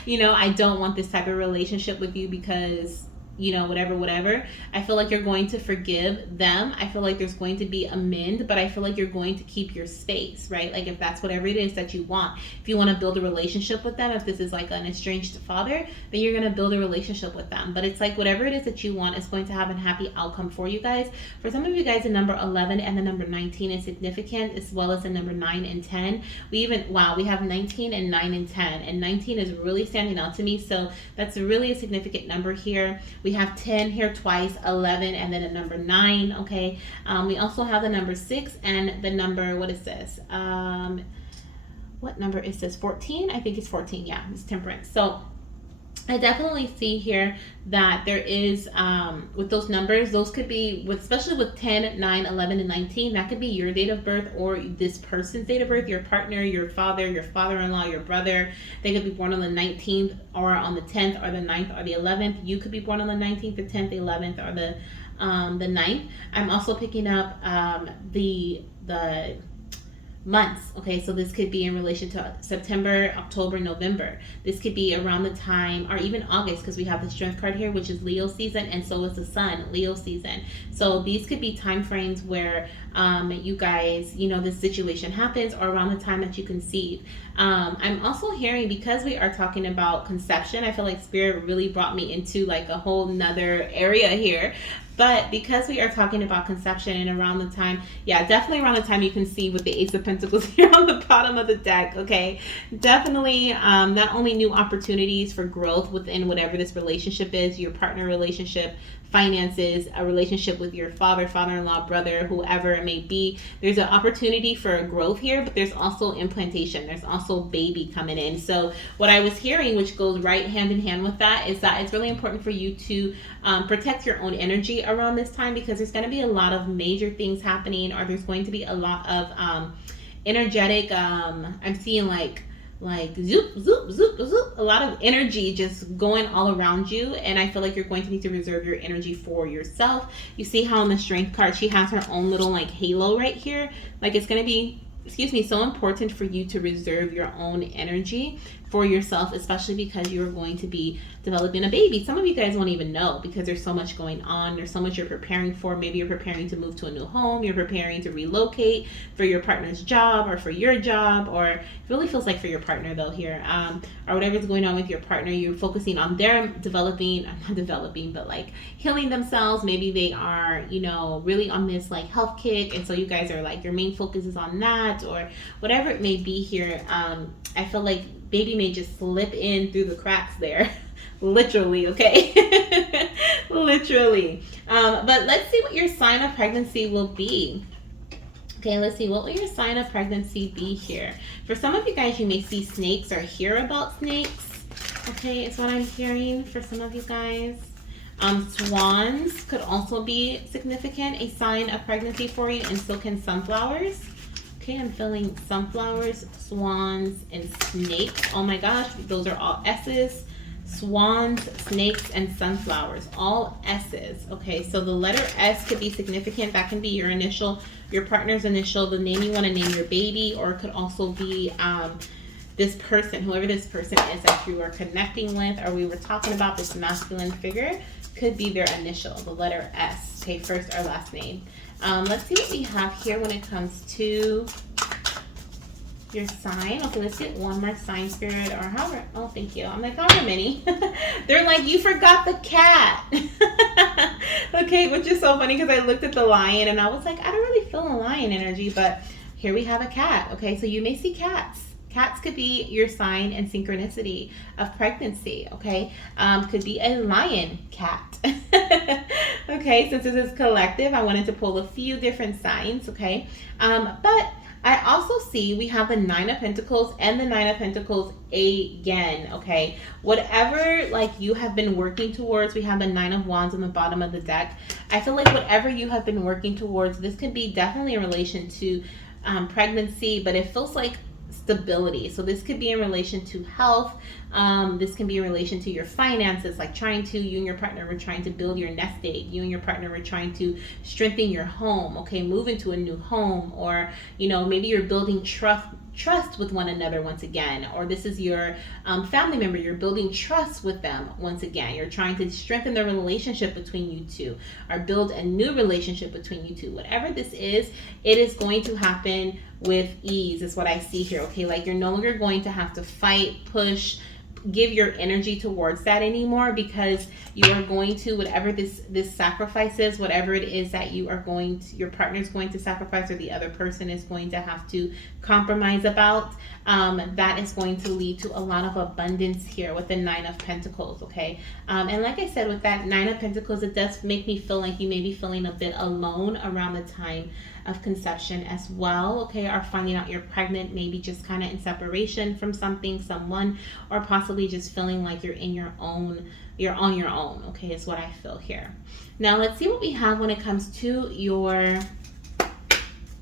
you know, I don't want this type of relationship with you because, you know, whatever, I feel like you're going to forgive them. I feel like there's going to be amend, but I feel like you're going to keep your space, right? Like, if that's whatever it is that you want. If you want to build a relationship with them, if this is like an estranged father, then you're going to build a relationship with them. But it's like, whatever it is that you want is going to have a happy outcome for you guys. For some of you guys, the number 11 and the number 19 is significant, as well as the number 9 and 10. We have 19 and 9 and 10, and 19 is really standing out to me. So that's really a significant number here. We have 10 here twice, 11, and then a number 9, okay? We also have the number 6 and the number, what is this? What number is this? 14? I think it's 14, yeah, it's Temperance. So I definitely see here that there is, with those numbers, those could be, especially with 10, 9, 11, and 19, that could be your date of birth or this person's date of birth, your partner, your father, your father-in-law, your brother. They could be born on the 19th or on the 10th or the 9th or the 11th. You could be born on the 19th, the 10th, the 11th, or the 9th. I'm also picking up the months, okay? So this could be in relation to September, October, November. This could be around the time, or even August, because we have the Strength card here, which is Leo season, and so is the Sun, Leo season. So these could be time frames where you guys, you know, this situation happens, or around the time that you conceive. I'm also hearing, because we are talking about conception, I feel like Spirit really brought me into like a whole nother area here. But because we are talking about conception and around the time, yeah, definitely around the time you can see with the Ace of Pentacles here on the bottom of the deck, okay? Definitely not only new opportunities for growth within whatever this relationship is, your partner relationship, finances, a relationship with your father, father-in-law, brother, whoever it may be. There's an opportunity for growth here, but there's also implantation. There's also baby coming in. So what I was hearing, which goes right hand in hand with that, is that it's really important for you to protect your own energy around this time, because there's going to be a lot of major things happening, or there's going to be a lot of energetic, I'm seeing like zoop zoop zoop zoop, a lot of energy just going all around you, and I feel like you're going to need to reserve your energy for yourself. You see how on the strength card she has her own little like halo right here, like it's going to be, excuse me, so important for you to reserve your own energy for yourself, especially because you're going to be developing a baby. Some of you guys won't even know because there's so much going on. There's so much you're preparing for. Maybe you're preparing to move to a new home. You're preparing to relocate for your partner's job or for your job, or it really feels like for your partner though here, or whatever's going on with your partner. You're focusing on their not developing, but like healing themselves. Maybe they are, you know, really on this like health kick, and so you guys are like, your main focus is on that, or whatever it may be here. I feel like baby may just slip in through the cracks there. Literally, okay? Literally. But let's see what your sign of pregnancy will be. Okay, let's see. What will your sign of pregnancy be here? For some of you guys, you may see snakes or hear about snakes. Okay, is what I'm hearing for some of you guys. Swans could also be significant, a sign of pregnancy for you, and so can sunflowers. Okay, I'm feeling sunflowers, swans, and snakes. Oh my gosh, those are all S's. Swans, snakes, and sunflowers, all S's. Okay, so the letter S could be significant. That can be your initial, your partner's initial, the name you want to name your baby, or it could also be this person, whoever this person is that you are connecting with, or we were talking about, this masculine figure, could be their initial, the letter S. Okay, first or last name. Let's see what we have here when it comes to your sign. Okay, let's get one more sign, spirit, or however. Oh, thank you. I'm like, however many. They're like, you forgot the cat. Okay, which is so funny because I looked at the lion and I was like, I don't really feel a lion energy, but here we have a cat. Okay, so you may see cats. Cats could be your sign and synchronicity of pregnancy, okay? Could be a lion cat. Okay, since this is collective, I wanted to pull a few different signs, okay? But I also see we have the Nine of Pentacles and the Nine of Pentacles again, okay? Whatever like you have been working towards, we have the Nine of Wands on the bottom of the deck. I feel like whatever you have been working towards, this could be definitely in relation to pregnancy, but it feels like stability. So this could be in relation to health. This can be in relation to your finances, like you and your partner were trying to build your nest egg. You and your partner were trying to strengthen your home, okay, move into a new home, or, you know, maybe you're building trust with one another once again, or this is your family member, you're building trust with them once again. You're trying to strengthen the relationship between you two, or build a new relationship between you two. Whatever this is, it is going to happen with ease, is what I see here, okay? Like you're no longer going to have to fight, push, give your energy towards that anymore, because you are going to, whatever this sacrifice is, whatever it is that you are going to, your partner's going to sacrifice, or the other person is going to have to compromise about, that is going to lead to a lot of abundance here with the Nine of Pentacles, okay? And like I said, with that Nine of Pentacles, it does make me feel like you may be feeling a bit alone around the time of conception as well, okay? Or finding out you're pregnant, maybe just kind of in separation from someone, or possibly just feeling like you're on your own, okay, is what I feel here. Now let's see what we have when it comes to your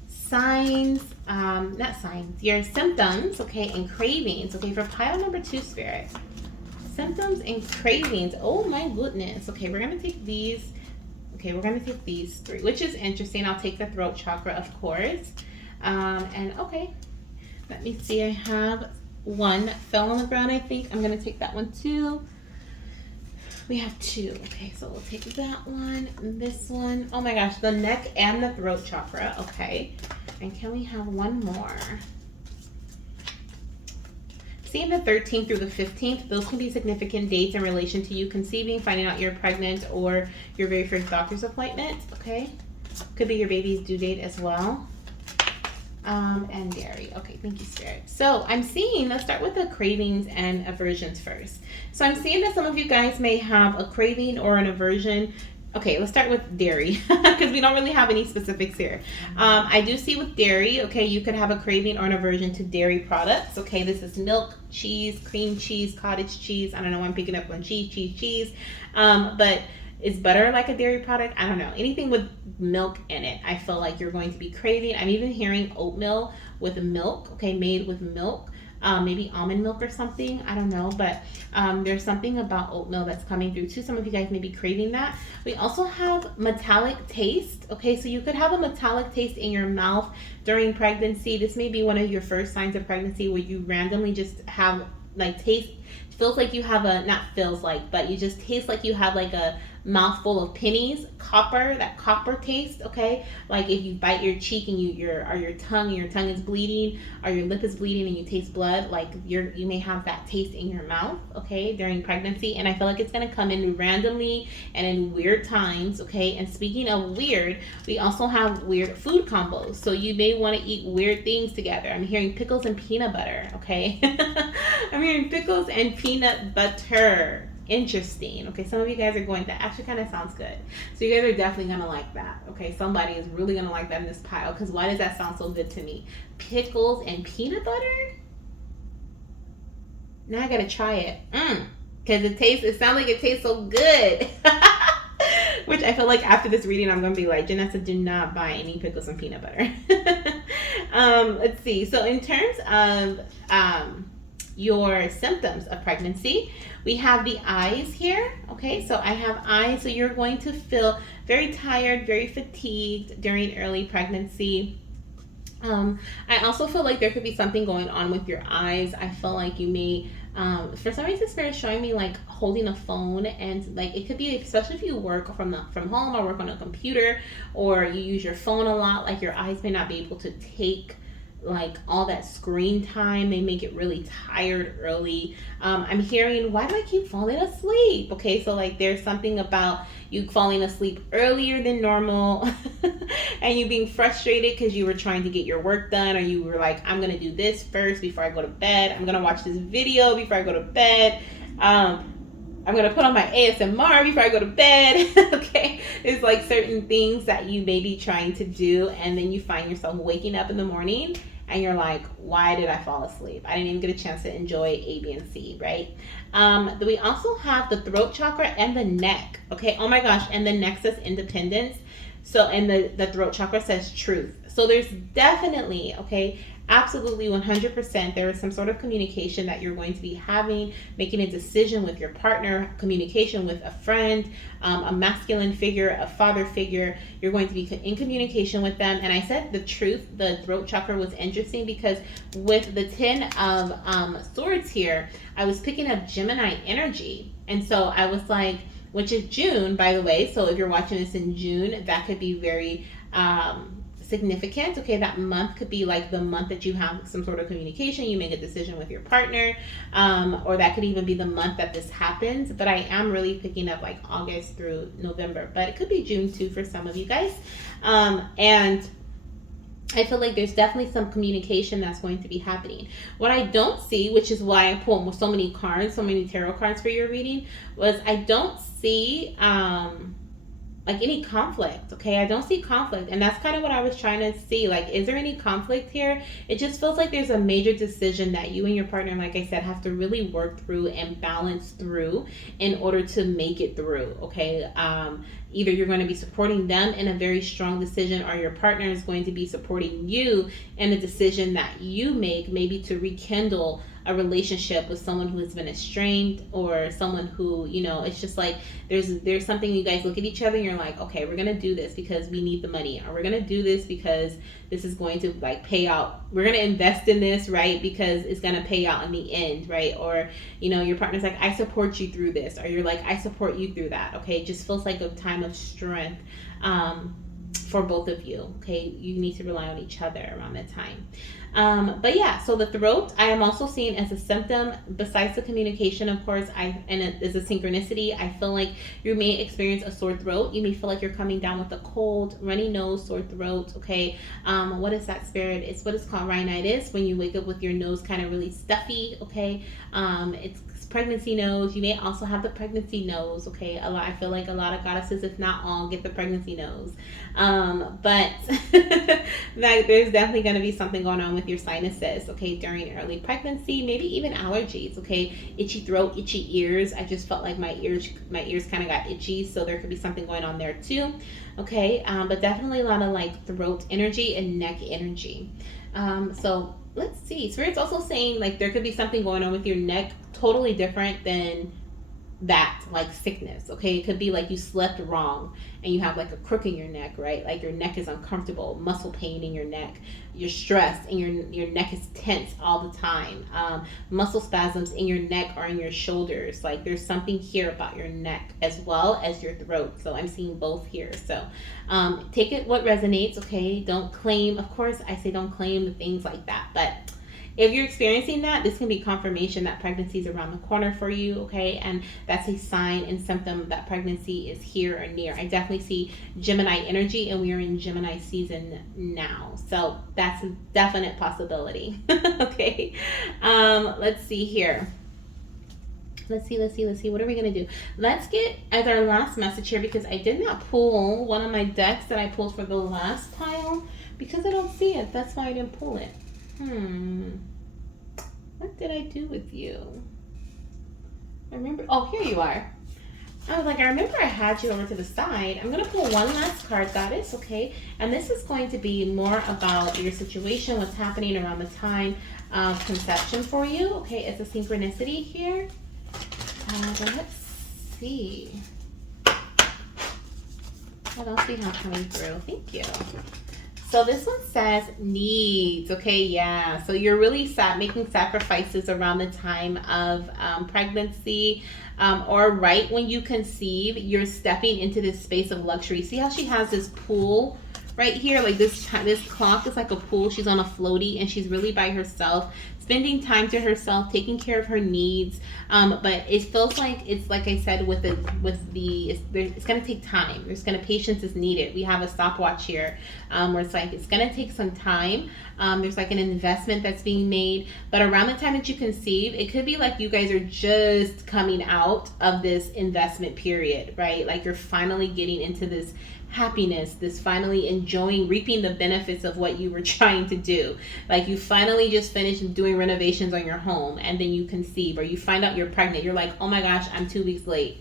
signs, your symptoms, okay, and cravings, okay, for pile number 2, spirit. Symptoms and cravings. Oh my goodness. Okay, we're gonna take these. Okay, we're going to take these 3, which is interesting. I'll take the throat chakra, of course. And okay, let me see. I have one that fell on the ground, I think. I'm going to take that one too. We have 2. Okay, so we'll take that one and this one. Oh my gosh, the neck and the throat chakra. Okay. And can we have one more? Seeing the 13th through the 15th, those can be significant dates in relation to you conceiving, finding out you're pregnant, or your very first doctor's appointment, okay? Could be your baby's due date as well. And dairy. Okay, thank you, Spirit. So I'm seeing, let's start with the cravings and aversions first. So I'm seeing that some of you guys may have a craving or an aversion Okay, let's start with dairy because we don't really have any specifics here. I do see with dairy, okay, you could have a craving or an aversion to dairy products. Okay, this is milk, cheese, cream cheese, cottage cheese. I don't know why I'm picking up on cheese. But is butter like a dairy product? I don't know. Anything with milk in it, I feel like you're going to be craving. I'm even hearing oatmeal with milk, okay, made with milk. Maybe almond milk or something. I don't know, but there's something about oatmeal that's coming through too. Some of you guys may be craving that. We also have metallic taste. Okay, so you could have a metallic taste in your mouth during pregnancy. This may be one of your first signs of pregnancy where you randomly just have like taste. Feels like you have a, not feels like, but you just taste like you have like a mouthful of pennies, copper, that copper taste, okay? Like if you bite your cheek and your tongue is bleeding, or your lip is bleeding and you taste blood, like you may have that taste in your mouth, okay, during pregnancy. And I feel like it's gonna come in randomly and in weird times, okay? And speaking of weird, we also have weird food combos. So you may want to eat weird things together. I'm hearing pickles and peanut butter, okay? I'm hearing pickles and peanut butter. Interesting. Okay, some of you guys are going, that actually kind of sounds good. So you guys are definitely going to like that. Okay, somebody is really going to like that in this pile, because why does that sound so good to me? Pickles and peanut butter? Now I got to try it. Because it sounds like it tastes so good. Which I feel like after this reading, I'm going to be like, Janessa, do not buy any pickles and peanut butter. Let's see. So in terms of your symptoms of pregnancy, we have the eyes here. Okay, so I have eyes. So you're going to feel very tired, very fatigued during early pregnancy. I also feel like there could be something going on with your eyes. I feel like you may, for some reason, Spirit's showing me like holding a phone, and like it could be, especially if you work from home or work on a computer, or you use your phone a lot, like your eyes may not be able to take like all that screen time. They make it really tired early. I'm hearing, why do I keep falling asleep? Okay, so like there's something about you falling asleep earlier than normal and you being frustrated because you were trying to get your work done, or you were like, I'm gonna do this first before I go to bed. I'm gonna watch this video before I go to bed. I'm going to put on my ASMR before I go to bed. Okay. It's like certain things that you may be trying to do, and then you find yourself waking up in the morning and you're like, why did I fall asleep? I didn't even get a chance to enjoy A, B, and C, right? We also have the throat chakra and the neck. Okay. Oh my gosh. And the neck says independence. So, and the throat chakra says truth. So there's definitely, okay, absolutely 100%, there is some sort of communication that you're going to be having, making a decision with your partner, communication with a friend, a masculine figure, a father figure. You're going to be in communication with them. And I said the truth, the throat chakra, was interesting because with the 10 of swords here, I was picking up Gemini energy. And so I was like, which is June, by the way. So if you're watching this in June, that could be very significant. Okay, that month could be like the month that you have some sort of communication, you make a decision with your partner, or that could even be the month that this happens. But I am really picking up like August through November, but it could be June too for some of you guys. And I feel like there's definitely some communication that's going to be happening. What I don't see, which is why I pulled so many cards, so many tarot cards for your reading, was I don't see like any conflict. Okay, I don't see conflict, and that's kind of what I was trying to see. Like, is there any conflict here? It just feels like there's a major decision that you and your partner, like I said, have to really work through and balance through in order to make it through. Okay, either you're going to be supporting them in a very strong decision, or your partner is going to be supporting you in a decision that you make, maybe to rekindle a relationship with someone who has been estranged, or someone who, you know, it's just like there's something, you guys look at each other and you're like, okay, we're gonna do this because we need the money, or we're gonna do this because this is going to like pay out, we're gonna invest in this, right, because it's gonna pay out in the end, right? Or, you know, your partner's like, I support you through this, or you're like, I support you through that. Okay, it just feels like a time of strength for both of you. Okay, you need to rely on each other around that time. But yeah, so the throat, I am also seeing as a symptom, besides the communication, of course, and it is a synchronicity. I feel like you may experience a sore throat. You may feel like you're coming down with a cold, runny nose, sore throat. Okay, what is that, Spirit? It's what is called rhinitis, when you wake up with your nose kind of really stuffy. Okay, it's pregnancy nose. You may also have the pregnancy nose. Okay, I feel like a lot of goddesses, if not all, get the pregnancy nose. But like, there's definitely going to be something going on with your sinuses. Okay, during early pregnancy, maybe even allergies. Okay, itchy throat, itchy ears. I just felt like my ears kind of got itchy, so there could be something going on there too. Okay, but definitely a lot of like throat energy and neck energy. So let's see. Spirit's also saying like there could be something going on with your neck totally different than that, like sickness. Okay, it could be like you slept wrong and you have like a crook in your neck, right? Like your neck is uncomfortable, muscle pain in your neck, you're stressed, and your neck is tense all the time. Muscle spasms in your neck or in your shoulders. Like there's something here about your neck as well as your throat. So I'm seeing both here. So take it what resonates. Okay, don't claim. Of course, I say don't claim the things like that, but if you're experiencing that, this can be confirmation that pregnancy is around the corner for you, okay? And that's a sign and symptom that pregnancy is here or near. I definitely see Gemini energy, and we are in Gemini season now. So that's a definite possibility, okay? Let's see here. Let's see. What are we going to do? Let's get as our last message here, because I did not pull one of my decks that I pulled for the last pile because I don't see it. That's why I didn't pull it. What did I do with you? I remember. Oh, here you are. I was like, I remember I had you over to the side. I'm going to pull one last card, Goddess, okay? And this is going to be more about your situation, what's happening around the time of conception for you, okay? It's a synchronicity here. Let's see. What else we have coming through? Thank you. So this one says needs, okay, yeah. So you're really making sacrifices around the time of pregnancy, or right when you conceive. You're stepping into this space of luxury. See how she has this pool right here? Like this clock is like a pool. She's on a floaty and she's really by herself, spending time to herself, taking care of her needs. But it feels like it's like I said it's going to take time. Patience is needed. We have a stopwatch here, where it's like it's going to take some time. There's like an investment that's being made, but around the time that you conceive, it could be like you guys are just coming out of this investment period, right? Like you're finally getting into this happiness, this finally enjoying, reaping the benefits of what you were trying to do. Like you finally just finished doing renovations on your home, and then you conceive, or you find out you're pregnant. You're like, oh my gosh, I'm 2 weeks late.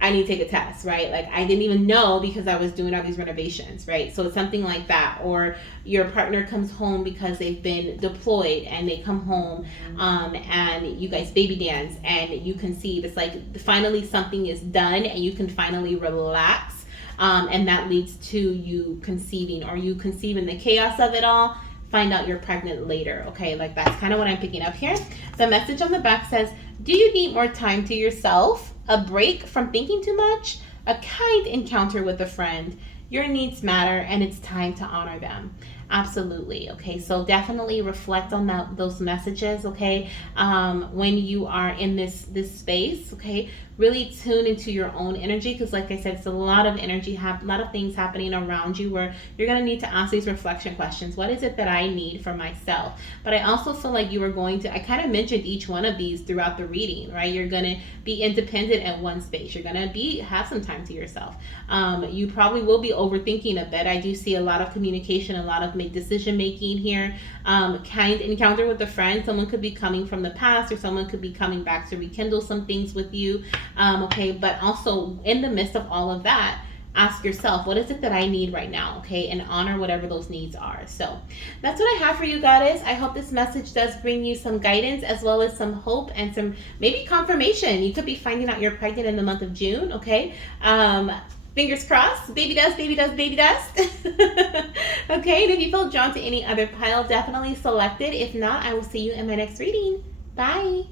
I need to take a test, right? Like I didn't even know because I was doing all these renovations, right? So it's something like that. Or your partner comes home because they've been deployed and they come home, and you guys baby dance and you conceive. It's like finally something is done and you can finally relax. And that leads to you conceiving, or you conceive in the chaos of it all, find out you're pregnant later, okay? Like that's kind of what I'm picking up here. The message on the back says, do you need more time to yourself? A break from thinking too much? A kind encounter with a friend? Your needs matter and it's time to honor them. Absolutely. Okay, so definitely reflect on those messages, okay? When you are in this space, okay? Really tune into your own energy, because like I said, it's a lot of energy, a lot of things happening around you where you're going to need to ask these reflection questions. What is it that I need for myself? But I also feel like you are going to, I kind of mentioned each one of these throughout the reading, right? You're going to be independent at one space. You're going to have some time to yourself. You probably will be overthinking a bit. I do see a lot of communication, a lot of decision making here. Kind encounter with a friend. Someone could be coming from the past, or someone could be coming back to rekindle some things with you. Okay, but also in the midst of all of that, ask yourself, what is it that I need right now? Okay, and honor whatever those needs are. So that's what I have for you, Goddess. I hope this message does bring you some guidance, as well as some hope and some maybe confirmation. You could be finding out you're pregnant in the month of June. Okay, fingers crossed. Baby dust, baby dust, baby dust. Okay, and if you feel drawn to any other pile, definitely select it. If not, I will see you in my next reading. Bye.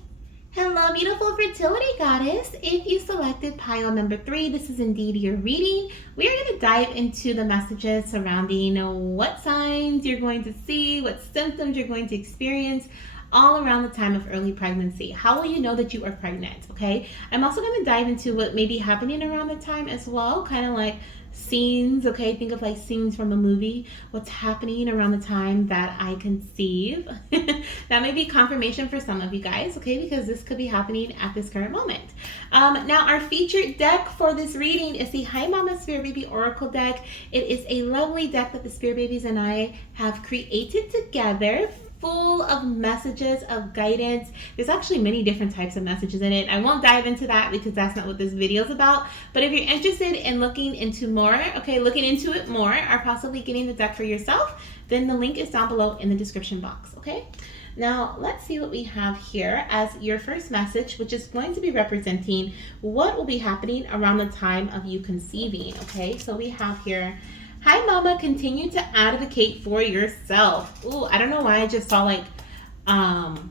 Hello, beautiful fertility goddess. If you selected pile number 3, this is indeed your reading. We are going to dive into the messages surrounding what signs you're going to see, what symptoms you're going to experience all around the time of early pregnancy. How will you know that you are pregnant? Okay. I'm also going to dive into what may be happening around the time as well, kind of like scenes, okay? Think of like scenes from a movie, what's happening around the time that I conceive. That may be confirmation for some of you guys, okay? Because this could be happening at this current moment. Now, our featured deck for this reading is the Hi Mama Spirit Baby Oracle deck. It is a lovely deck that the Spirit Babies and I have created together, full of messages of guidance. There's actually many different types of messages in it. I won't dive into that because that's not what this video is about. But if you're interested in looking into more, okay, looking into it more, or possibly getting the deck for yourself, then the link is down below in the description box, okay? Now, let's see what we have here as your first message, which is going to be representing what will be happening around the time of you conceiving, okay? So we have here, hi Mama, continue to advocate for yourself. Ooh, I don't know why I just saw like,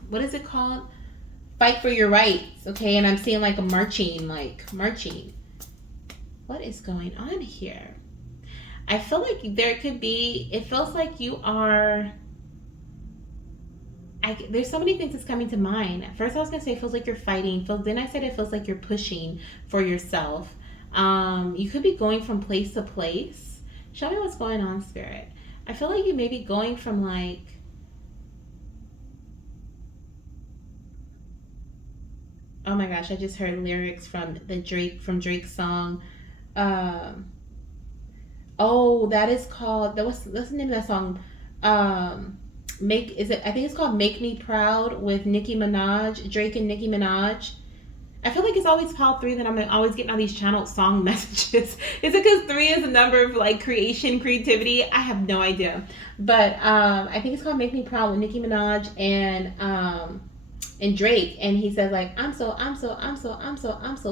what is it called? Fight for your rights, okay? And I'm seeing like a marching. What is going on here? I feel like there could be, it feels like you are, there's so many things that's coming to mind. At first I was going to say it feels like you're fighting. Then I said it feels like you're pushing for yourself. You could be going from place to place. Show me what's going on, Spirit. I feel like you may be going from like, oh my gosh, I just heard lyrics from Drake's song. Oh, that is called, what's the name of that song? I think it's called Make Me Proud with Nicki Minaj, Drake and Nicki Minaj. I feel like it's always called 3 that I'm always getting all these channeled song messages. Is it because 3 is a number of like creativity? I have no idea. But I think it's called Make Me Proud with Nicki Minaj and Drake. And he says like, I'm so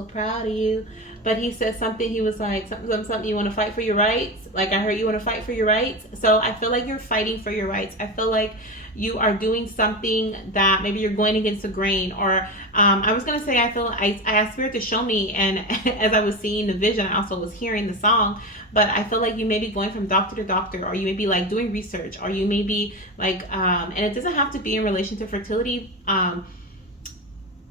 proud of you. But he says something, he was like, something, you want to fight for your rights? Like, I heard you want to fight for your rights. So I feel like you're fighting for your rights. I feel like you are doing something that maybe you're going against the grain. Or I was going to say, I asked Spirit to show me. And as I was seeing the vision, I also was hearing the song. But I feel like you may be going from doctor to doctor, or you may be like doing research, or you may be like, and it doesn't have to be in relation to fertility.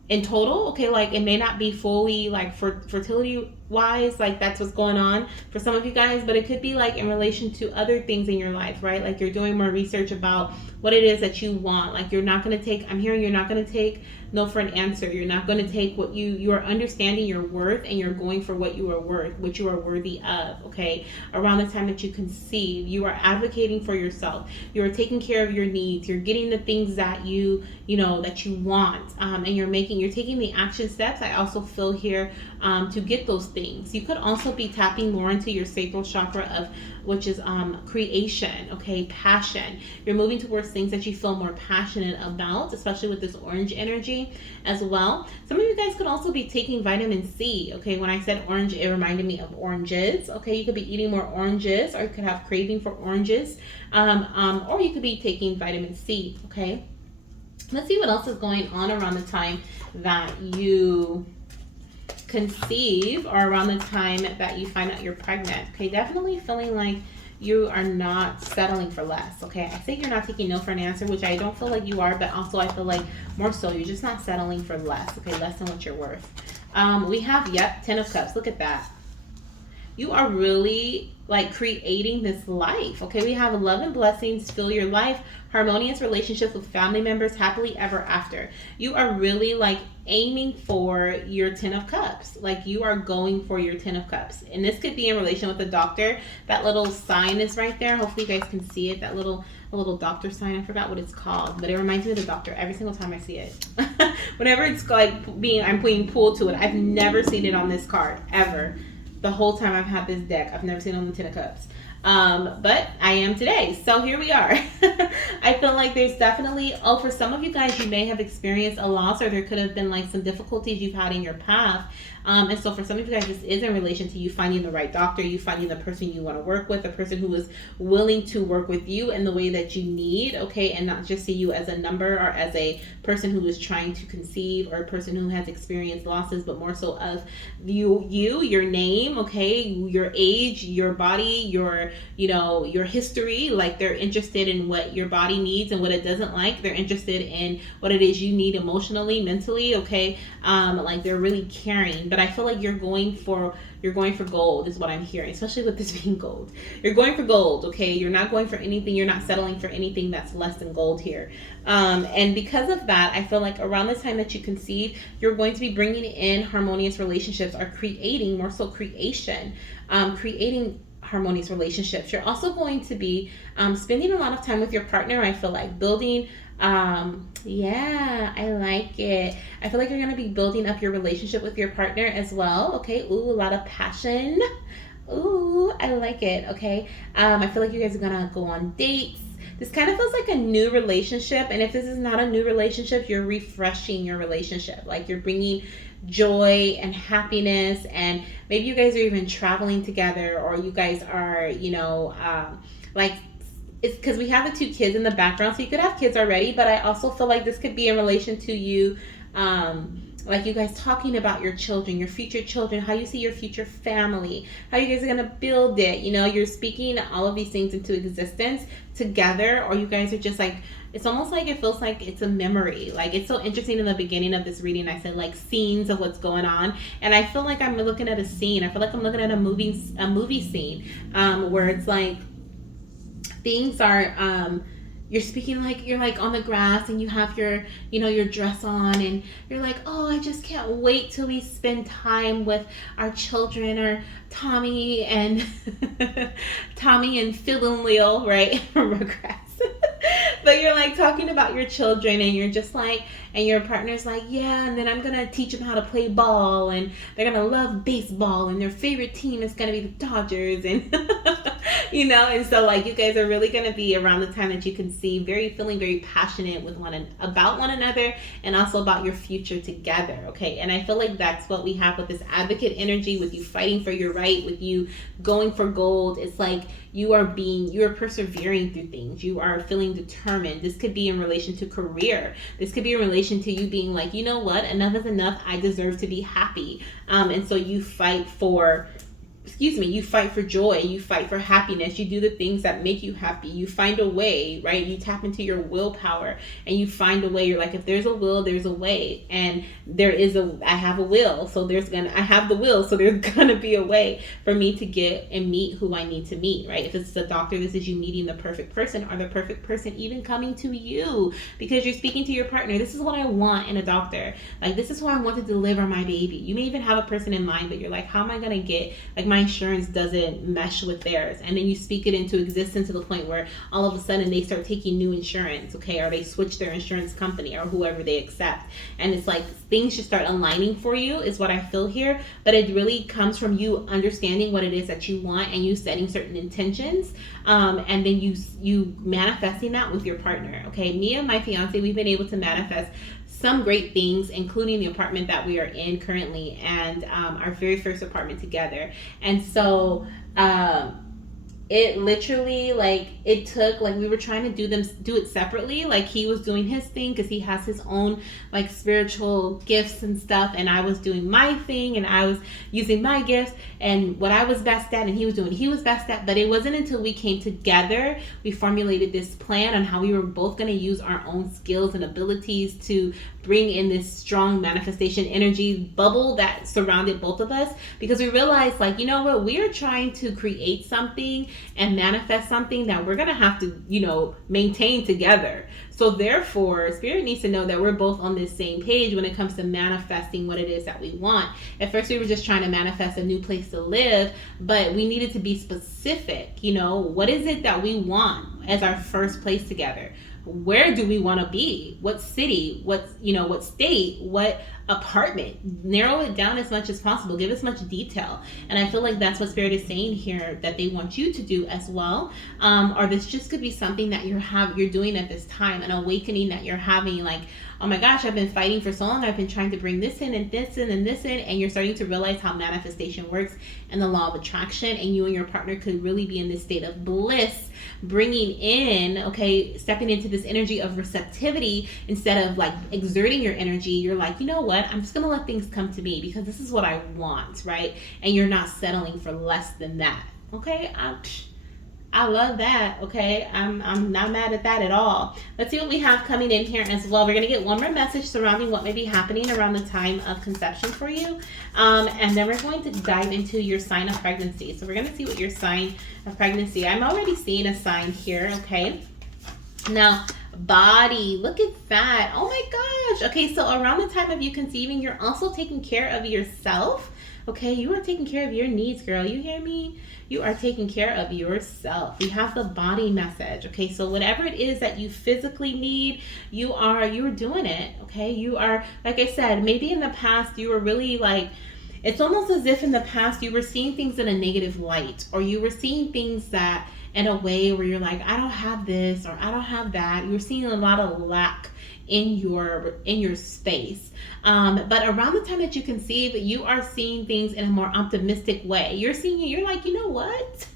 In total, okay, like it may not be fully like for fertility wise, like that's what's going on for some of you guys, but it could be like in relation to other things in your life, right? Like you're doing more research about what it is that you want. Like you're not going to take, I'm hearing you're not going to take no for an answer. You're not going to take what you are understanding your worth, and you're going for what you are worth, what you are worthy of, okay? Around the time that you conceive, you are advocating for yourself. You are taking care of your needs. You're getting the things that you want, and you're taking the action steps. I also feel here to get those things. You could also be tapping more into your sacral chakra which is creation, okay, passion. You're moving towards things that you feel more passionate about, especially with this orange energy as well. Some of you guys could also be taking vitamin C, okay? When I said orange, it reminded me of oranges, okay? You could be eating more oranges, or you could have craving for oranges, or you could be taking vitamin C, okay? Let's see what else is going on around the time that you conceive, or around the time that you find out you're pregnant. Okay, definitely feeling like you are not settling for less. Okay, I say you're not taking no for an answer, which I don't feel like you are, but also I feel like more so you're just not settling for less. Okay, less than what you're worth. We have, yep, 10 of Cups. Look at that. You are really like creating this life. Okay, we have love and blessings fill your life, harmonious relationships with family members, happily ever after. You are really like aiming for your 10 of Cups. Like you are going for your 10 of Cups. And this could be in relation with the doctor. That little sign is right there. Hopefully you guys can see it. That little doctor sign. I forgot what it's called, but it reminds me of the doctor every single time I see it. Whenever it's like I'm being pulled to it. I've never seen it on this card ever. The whole time I've had this deck, I've never seen it on the 10 of Cups. But I am today. So here we are. I feel like there's definitely, for some of you guys, you may have experienced a loss, or there could have been like some difficulties you've had in your path. And so for some of you guys, this is in relation to you finding the right doctor, you finding the person you want to work with, the person who is willing to work with you in the way that you need, okay, and not just see you as a number or as a person who is trying to conceive, or a person who has experienced losses, but more so of your name, okay, your age, your body, your history. Like they're interested in what your body needs and what it doesn't like. They're interested in what it is you need emotionally, mentally, okay, like they're really caring. But I feel like you're going for you're going for gold is what I'm hearing, especially with this being gold. You're going for gold, okay? You're not going for anything, you're not settling for anything that's less than gold here. And because of that, I feel like around the time that you conceive, you're going to be bringing in harmonious relationships, or creating, more so creation, creating harmonious relationships. You're also going to be spending a lot of time with your partner. I feel like building, yeah, I like it. I feel like you're going to be building up your relationship with your partner as well. Okay. Ooh, a lot of passion. Ooh, I like it. Okay. I feel like you guys are going to go on dates. This kind of feels like a new relationship. And if this is not a new relationship, you're refreshing your relationship. Like you're bringing joy and happiness, and maybe you guys are even traveling together, or you guys are, like, it's because we have the two kids in the background, so you could have kids already, but I also feel like this could be in relation to you, like you guys talking about your children, your future children, how you see your future family, how you guys are going to build it. You're speaking all of these things into existence together, or you guys are just like, it's almost like it feels like it's a memory. Like, it's so interesting. In the beginning of this reading, I said like scenes of what's going on, and I feel like I'm looking at a scene. I feel like I'm looking at a movie scene, where it's like things are, you're speaking like you're like on the grass, and you have your your dress on, and you're like, oh, I just can't wait till we spend time with our children, or Tommy and Tommy and Phil and Leo, right? From Rugrats. But you're like talking about your children, and you're just like, and your partner's like, yeah, and then I'm gonna teach them how to play ball, and they're gonna love baseball, and their favorite team is gonna be the Dodgers, and and so like you guys are really gonna be, around the time that you can see, feeling very passionate with about one another, and also about your future together. Okay, and I feel like that's what we have with this advocate energy, with you fighting for your right, with you going for gold. It's like you are persevering through things. You are feeling determined. This could be in relation to career. This could be in relation to you being like, you know what, enough is enough. I deserve to be happy. And so you fight for joy, you fight for happiness, you do the things that make you happy, you find a way, right? You tap into your willpower, and you find a way. You're like, if there's a will, there's a way, and I have a will, so I have the will, so there's gonna be a way for me to get and meet who I need to meet, right? If it's a doctor, this is you meeting the perfect person, or the perfect person even coming to you, because you're speaking to your partner. This is what I want in a doctor. Like, this is who I want to deliver my baby. You may even have a person in mind, but you're like, how am I gonna get, like, my insurance doesn't mesh with theirs, and then you speak it into existence to the point where all of a sudden they start taking new insurance, okay, or they switch their insurance company, or whoever they accept, and it's like things should start aligning for you, is what I feel here. But it really comes from you understanding what it is that you want, and you setting certain intentions, and then you manifesting that with your partner. Okay, me and my fiance, we've been able to manifest some great things, including the apartment that we are in currently, and our very first apartment together. And so it literally, like, it took, like, we were trying to do it separately. Like, he was doing his thing because he has his own, like, spiritual gifts and stuff, and I was doing my thing, and I was using my gifts and what I was best at, and he was doing what he was best at. But it wasn't until we came together, we formulated this plan on how we were both going to use our own skills and abilities to bring in this strong manifestation energy bubble that surrounded both of us, because we realized, like, you know what, we are trying to create something and manifest something that we're gonna have to, maintain together. So therefore, Spirit needs to know that we're both on this same page when it comes to manifesting what it is that we want. At first, we were just trying to manifest a new place to live, but we needed to be specific. What is it that we want as our first place together? Where do we want to be? What city? What state? What apartment? Narrow it down as much as possible. Give as much detail. And I feel like that's what Spirit is saying here, that they want you to do as well. Or this just could be something that you're doing at this time, an awakening that you're having, like, oh my gosh, I've been fighting for so long. I've been trying to bring this in and this in and this in, and you're starting to realize how manifestation works and the law of attraction, and you and your partner could really be in this state of bliss, bringing in, stepping into this energy of receptivity instead of like exerting your energy. You're like, you know what, I'm just gonna let things come to me because this is what I want, right? And you're not settling for less than that. Okay, I love that. Okay, I'm not mad at that at all. Let's see what we have coming in here as well. We're gonna get one more message surrounding what may be happening around the time of conception for you, and then we're going to dive into your sign of pregnancy. So we're gonna see what your sign of pregnancy. I'm already seeing a sign here. Okay, now body, look at that. Oh my gosh. Okay, so around the time of you conceiving, you're also taking care of yourself. Okay, you are taking care of your needs, girl. You hear me? You are taking care of yourself. We have the body message. Okay, so whatever it is that you physically need, you're doing it. Okay, you are, like I said, maybe in the past you were really like, it's almost as if in the past you were seeing things in a negative light, or you were seeing things that in a way where you're like, I don't have this or I don't have that. You're seeing a lot of lack in your space. But around the time that you conceive, you are seeing things in a more optimistic way. You're like, you know what?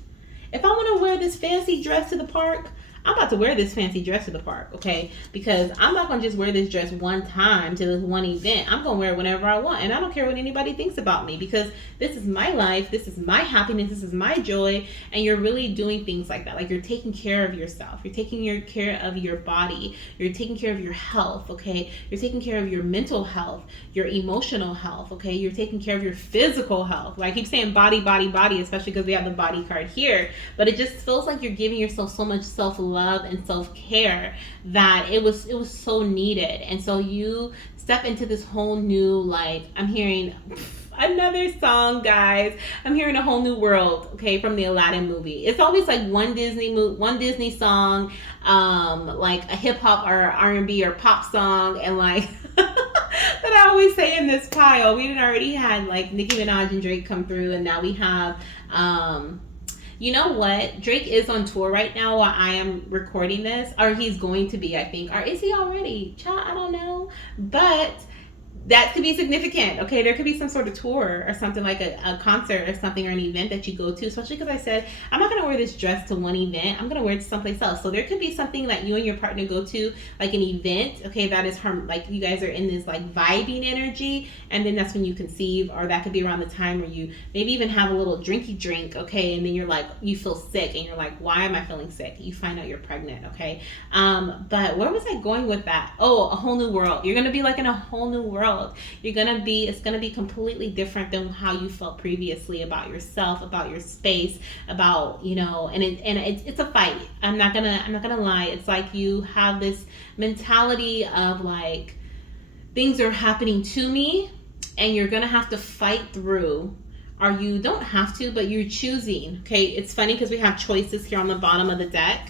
If I want to wear this fancy dress to the park, I'm about to wear this fancy dress to the park, okay? Because I'm not going to just wear this dress one time to this one event. I'm going to wear it whenever I want. And I don't care what anybody thinks about me, because this is my life. This is my happiness. This is my joy. And you're really doing things like that. Like, you're taking care of yourself. You're taking care of your body. You're taking care of your health, okay? You're taking care of your mental health, your emotional health, okay? You're taking care of your physical health. Like, I keep saying body, body, body, especially because we have the body card here. But it just feels like you're giving yourself so much self-love and self-care that it was so needed. And so you step into this whole new, like, I'm hearing another song, guys. I'm hearing a whole new world, okay, from the Aladdin movie. It's always like one Disney song, like a hip hop or R&B or pop song, and like that I always say in this pile. We didn't already had like Nicki Minaj and Drake come through, and now we have you know what? Drake is on tour right now while I am recording this, or he's going to be, I think. Or is he already? Child, I don't know. But that could be significant. Okay, there could be some sort of tour or something, like a concert or something, or an event that you go to, especially because I said I'm not going to wear this dress to one event. I'm going to wear it to someplace else. So there could be something that you and your partner go to, like an event, okay, that is her, like you guys are in this like vibing energy, and then that's when you conceive. Or that could be around the time where you maybe even have a little drinky drink, okay, and then you're like, you feel sick and you're like, why am I feeling sick? You find out you're pregnant, okay. But where was I going with that? Oh, a whole new world. You're going to be like in a whole new world. It's gonna be completely different than how you felt previously about yourself, about your space, about, you know, and it's a fight. I'm not gonna lie. It's like you have this mentality of like, things are happening to me and you're gonna have to fight through, or you don't have to, but you're choosing. Okay, it's funny because we have choices here on the bottom of the deck.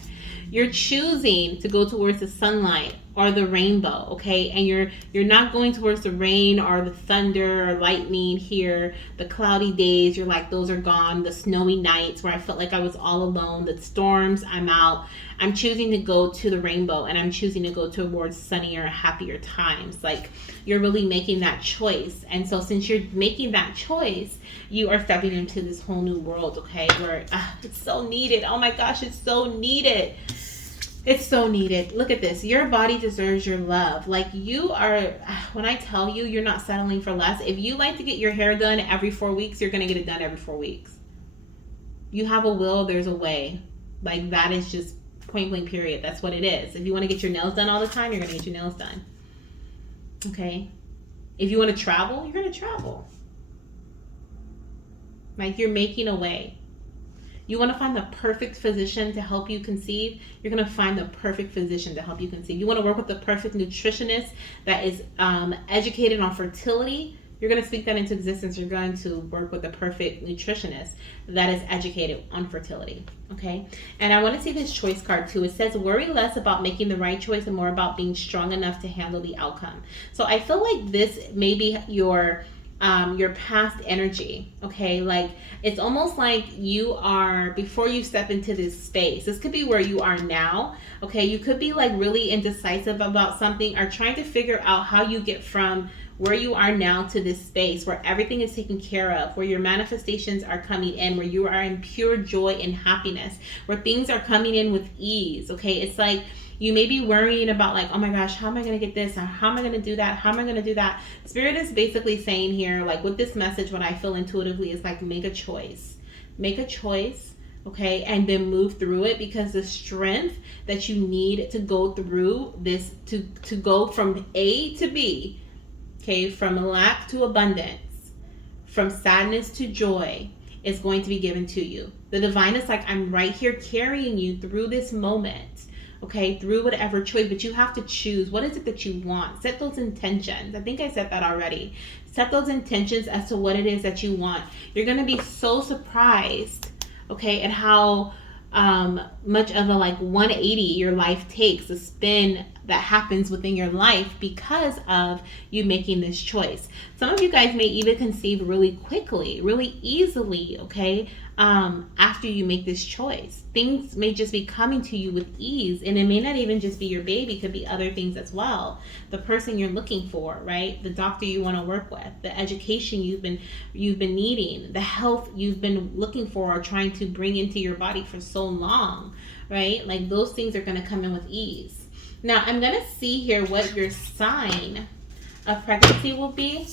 You're choosing to go towards the sunlight or the rainbow, okay? And you're not going towards the rain or the thunder or lightning here, the cloudy days. You're like, those are gone. The snowy nights where I felt like I was all alone, the storms, I'm out. I'm choosing to go to the rainbow, and I'm choosing to go towards sunnier, happier times. Like, you're really making that choice. And so since you're making that choice, you are stepping into this whole new world, okay? Where it's so needed. Oh my gosh, it's so needed. It's so needed. Look at this. Your body deserves your love. Like, you are, when I tell you, you're not settling for less. If you like to get your hair done every 4 weeks, you're going to get it done every 4 weeks. You have a will, there's a way. Like, that is just point blank period. That's what it is. If you want to get your nails done all the time, you're going to get your nails done. Okay? If you want to travel, you're going to travel. Like, you're making a way. You want to find the perfect physician to help you conceive, you're going to find the perfect physician to help you conceive. You want to work with the perfect nutritionist that is educated on fertility, you're going to speak that into existence. You're going to work with the perfect nutritionist that is educated on fertility, okay? And I want to see this choice card too. It says, worry less about making the right choice and more about being strong enough to handle the outcome. So I feel like this may be your past energy, okay? Like, it's almost like you are, before you step into this space, this could be where you are now, okay? You could be like really indecisive about something, or trying to figure out how you get from where you are now to this space where everything is taken care of, where your manifestations are coming in, where you are in pure joy and happiness, where things are coming in with ease, okay? It's like, you may be worrying about like, oh my gosh, how am I going to get this? How am I going to do that? How am I going to do that? Spirit is basically saying here, like with this message, what I feel intuitively is like, make a choice. Make a choice. okay, and then move through it, because the strength that you need to go through this, to go from A to B, okay, from lack to abundance, from sadness to joy, is going to be given to you. The divine is like, I'm right here carrying you through this moment, okay, through whatever choice, but you have to choose. What is it that you want? Set those intentions. I think I said that already. Set those intentions as to what it is that you want. You're going to be so surprised, okay, at how much of a like 180 your life takes, a spin that happens within your life because of you making this choice. Some of you guys may even conceive really quickly, really easily, okay, after you make this choice. Things may just be coming to you with ease, and it may not even just be your baby, it could be other things as well. The person you're looking for, right? The doctor you want to work with, the education you've been needing, the health you've been looking for or trying to bring into your body for so long, right? Like those things are going to come in with ease. Now, I'm going to see here what your sign of pregnancy will be.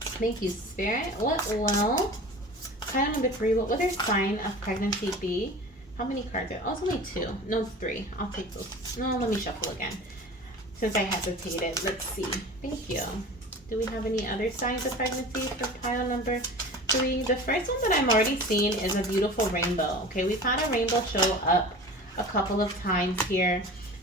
Thank you, Spirit. What will pile number 3, what will their sign of pregnancy be? How many cards are? Oh, it's only 2. No, it's 3. I'll take those. No, let me shuffle again, since I hesitated. Let's see. Thank you. Do we have any other signs of pregnancy for pile number 3? The first one that I'm already seeing is a beautiful rainbow. Okay, we've had a rainbow show up a couple of times here.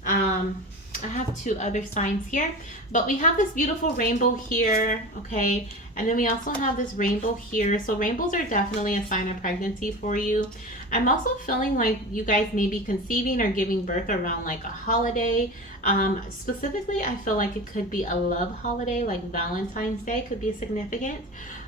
I have 2 other signs here, but we have this beautiful rainbow here, okay, and then we also have this rainbow here. So rainbows are definitely a sign of pregnancy for you. I'm also feeling like you guys may be conceiving or giving birth around like a holiday. Specifically, I feel like it could be a love holiday, like Valentine's Day could be significant.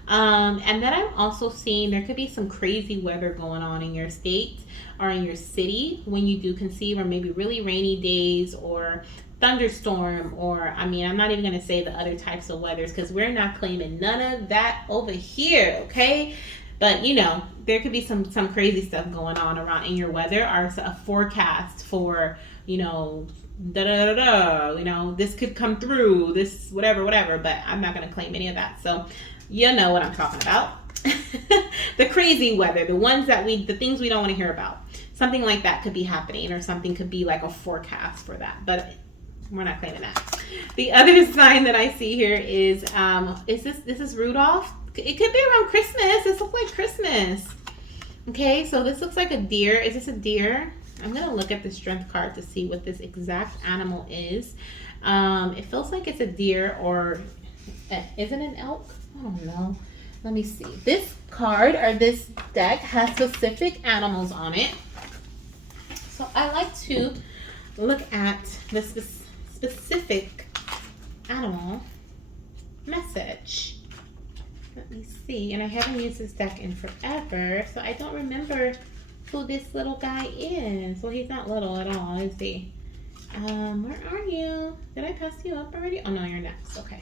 And then I'm also seeing there could be some crazy weather going on in your state or in your city when you do conceive, or maybe really rainy days or thunderstorm, or I mean, I'm not even going to say the other types of weathers because we're not claiming none of that over here, okay? But you know, there could be some crazy stuff going on around in your weather, or a forecast for, you know, da da da da, you know, this could come through, this whatever, but I'm not going to claim any of that. So you know what I'm talking about. The crazy weather, the things we don't want to hear about. Something like that could be happening, or something could be like a forecast for that, but we're not claiming that. The other sign that I see here is this is Rudolph. It could be around Christmas. This looks like Christmas. Okay, so this looks like a deer. Is this a deer? I'm gonna look at the strength card to see what this exact animal is. It feels like it's a deer, or is it an elk? I don't know. Let me see. This card or this deck has specific animals on it. So I like to look at the specific animal message. Let me see. And I haven't used this deck in forever, so I don't remember who this little guy is. Well, he's not little at all, is he? Where are you? Did I pass you up already? Oh no, you're next. Okay.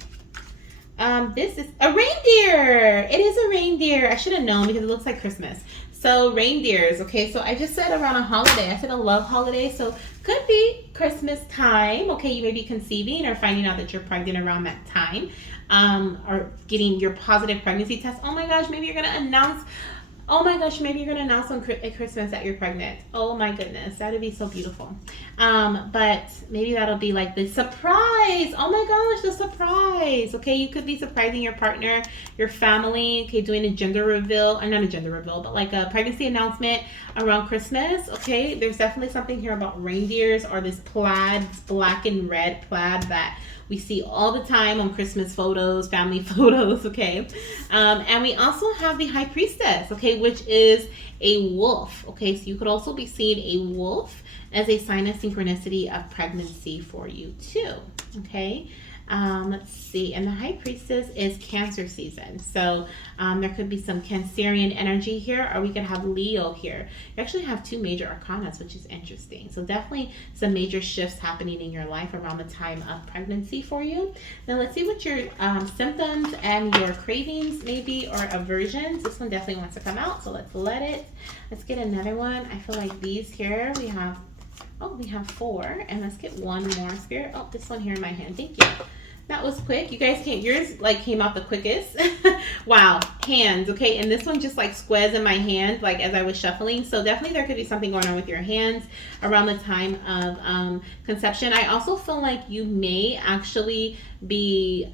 This is a reindeer. It is a reindeer. I should have known because it looks like Christmas. So reindeers, okay, so I just said around a holiday. I said a love holiday, so could be Christmas time. Okay, you may be conceiving or finding out that you're pregnant around that time, or getting your positive pregnancy test. Oh my gosh, maybe you're gonna announce. Oh my gosh, maybe you're gonna announce on Christmas that you're pregnant. Oh my goodness, that would be so beautiful. But maybe that'll be like the surprise. Oh my gosh, the surprise. Okay, you could be surprising your partner, your family. Okay, doing a gender reveal, or not a gender reveal, but like a pregnancy announcement around Christmas. Okay, there's definitely something here about reindeers, or this plaid, black and red plaid that we see all the time on Christmas photos, family photos, okay? And we also have the High Priestess, okay, which is a wolf, okay? So you could also be seeing a wolf as a sign of synchronicity of pregnancy for you too, okay? Let's see, and the High Priestess is Cancer season. So there could be some Cancerian energy here, or we could have Leo here. You actually have 2 major arcanas, which is interesting. So definitely some major shifts happening in your life around the time of pregnancy for you. Now let's see what your symptoms and your cravings maybe, or aversions. This one definitely wants to come out, so let's let it. Let's get another one. I feel like these here, we have 4, and let's get one more, Spirit. Oh, this one here in my hand. Thank you. That was quick. You guys can't, yours like came out the quickest. Wow. Hands. Okay. And this one just like squares in my hand, like as I was shuffling. So definitely there could be something going on with your hands around the time of conception. I also feel like you may actually be,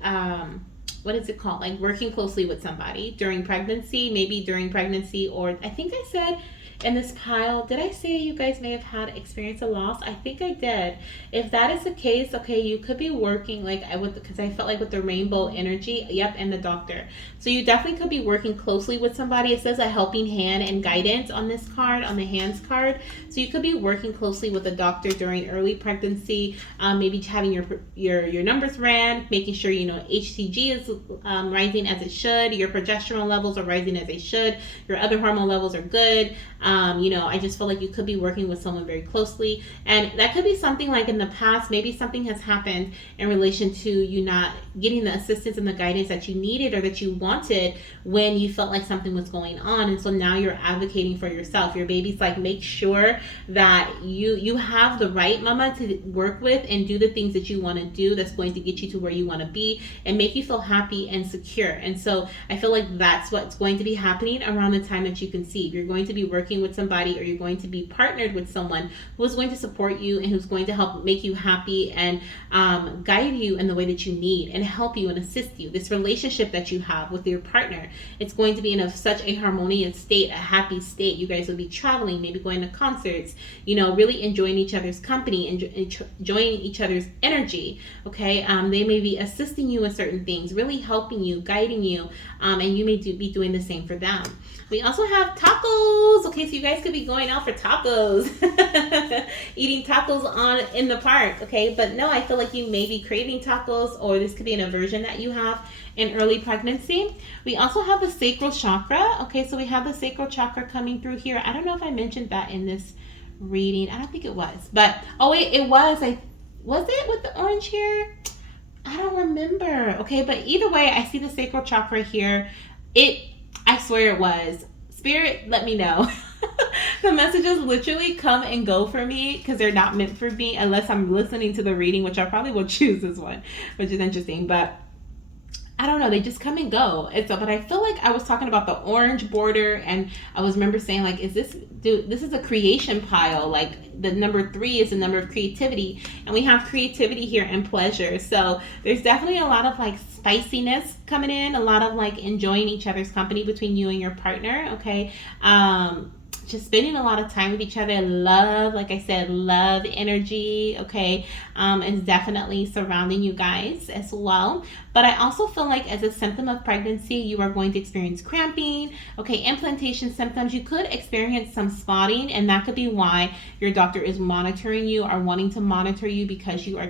what is it called? Like working closely with somebody during pregnancy, maybe during pregnancy, or I think I said in this pile, did I say you guys may have had experience a loss? I think I did. If that is the case, okay, you could be working like I would, because I felt like with the rainbow energy, yep, and the doctor. So you definitely could be working closely with somebody. It says a helping hand and guidance on this card, on the hands card. So you could be working closely with a doctor during early pregnancy, maybe having your numbers ran, making sure you know HCG is rising as it should, your progesterone levels are rising as they should, your other hormone levels are good. You know, I just feel like you could be working with someone very closely, and that could be something like in the past, maybe something has happened in relation to you not getting the assistance and the guidance that you needed or that you wanted when you felt like something was going on, and so now you're advocating for yourself. Your baby's like, make sure that you have the right mama to work with and do the things that you want to do that's going to get you to where you want to be and make you feel happy and secure. And so I feel like that's what's going to be happening around the time that you conceive. You're going to be working with somebody, or you're going to be partnered with someone who is going to support you and who's going to help make you happy and guide you in the way that you need and help you and assist you. This relationship that you have with your partner, it's going to be in such a harmonious state, a happy state. You guys will be traveling, maybe going to concerts, you know, really enjoying each other's company, enjoying each other's energy. Okay, they may be assisting you in certain things, really helping you, guiding you, and you may be doing the same for them. We also have tacos. Okay, so you guys could be going out for tacos, eating tacos in the park. Okay, but no, I feel like you may be craving tacos, or this could be an aversion that you have in early pregnancy. We also have the sacral chakra. Okay, so we have the sacral chakra coming through here. I don't know if I mentioned that in this reading. I don't think it was, but oh wait, it was. Was it with the orange here? I don't remember. Okay, but either way, I see the sacral chakra here. I swear it was. Spirit, let me know. The messages literally come and go for me because they're not meant for me unless I'm listening to the reading, which I probably will choose this one, which is interesting. But I don't know, they just come and go. But I feel like I was talking about the orange border, and I remember saying like, this is a creation pile. Like the number 3 is the number of creativity, and we have creativity here and pleasure. So there's definitely a lot of like spiciness coming in, a lot of like enjoying each other's company between you and your partner. Okay. Just spending a lot of time with each other. Love, like I said, love energy, okay, is definitely surrounding you guys as well. But I also feel like as a symptom of pregnancy, you are going to experience cramping, okay, implantation symptoms. You could experience some spotting, and that could be why your doctor is monitoring you or wanting to monitor you, because you are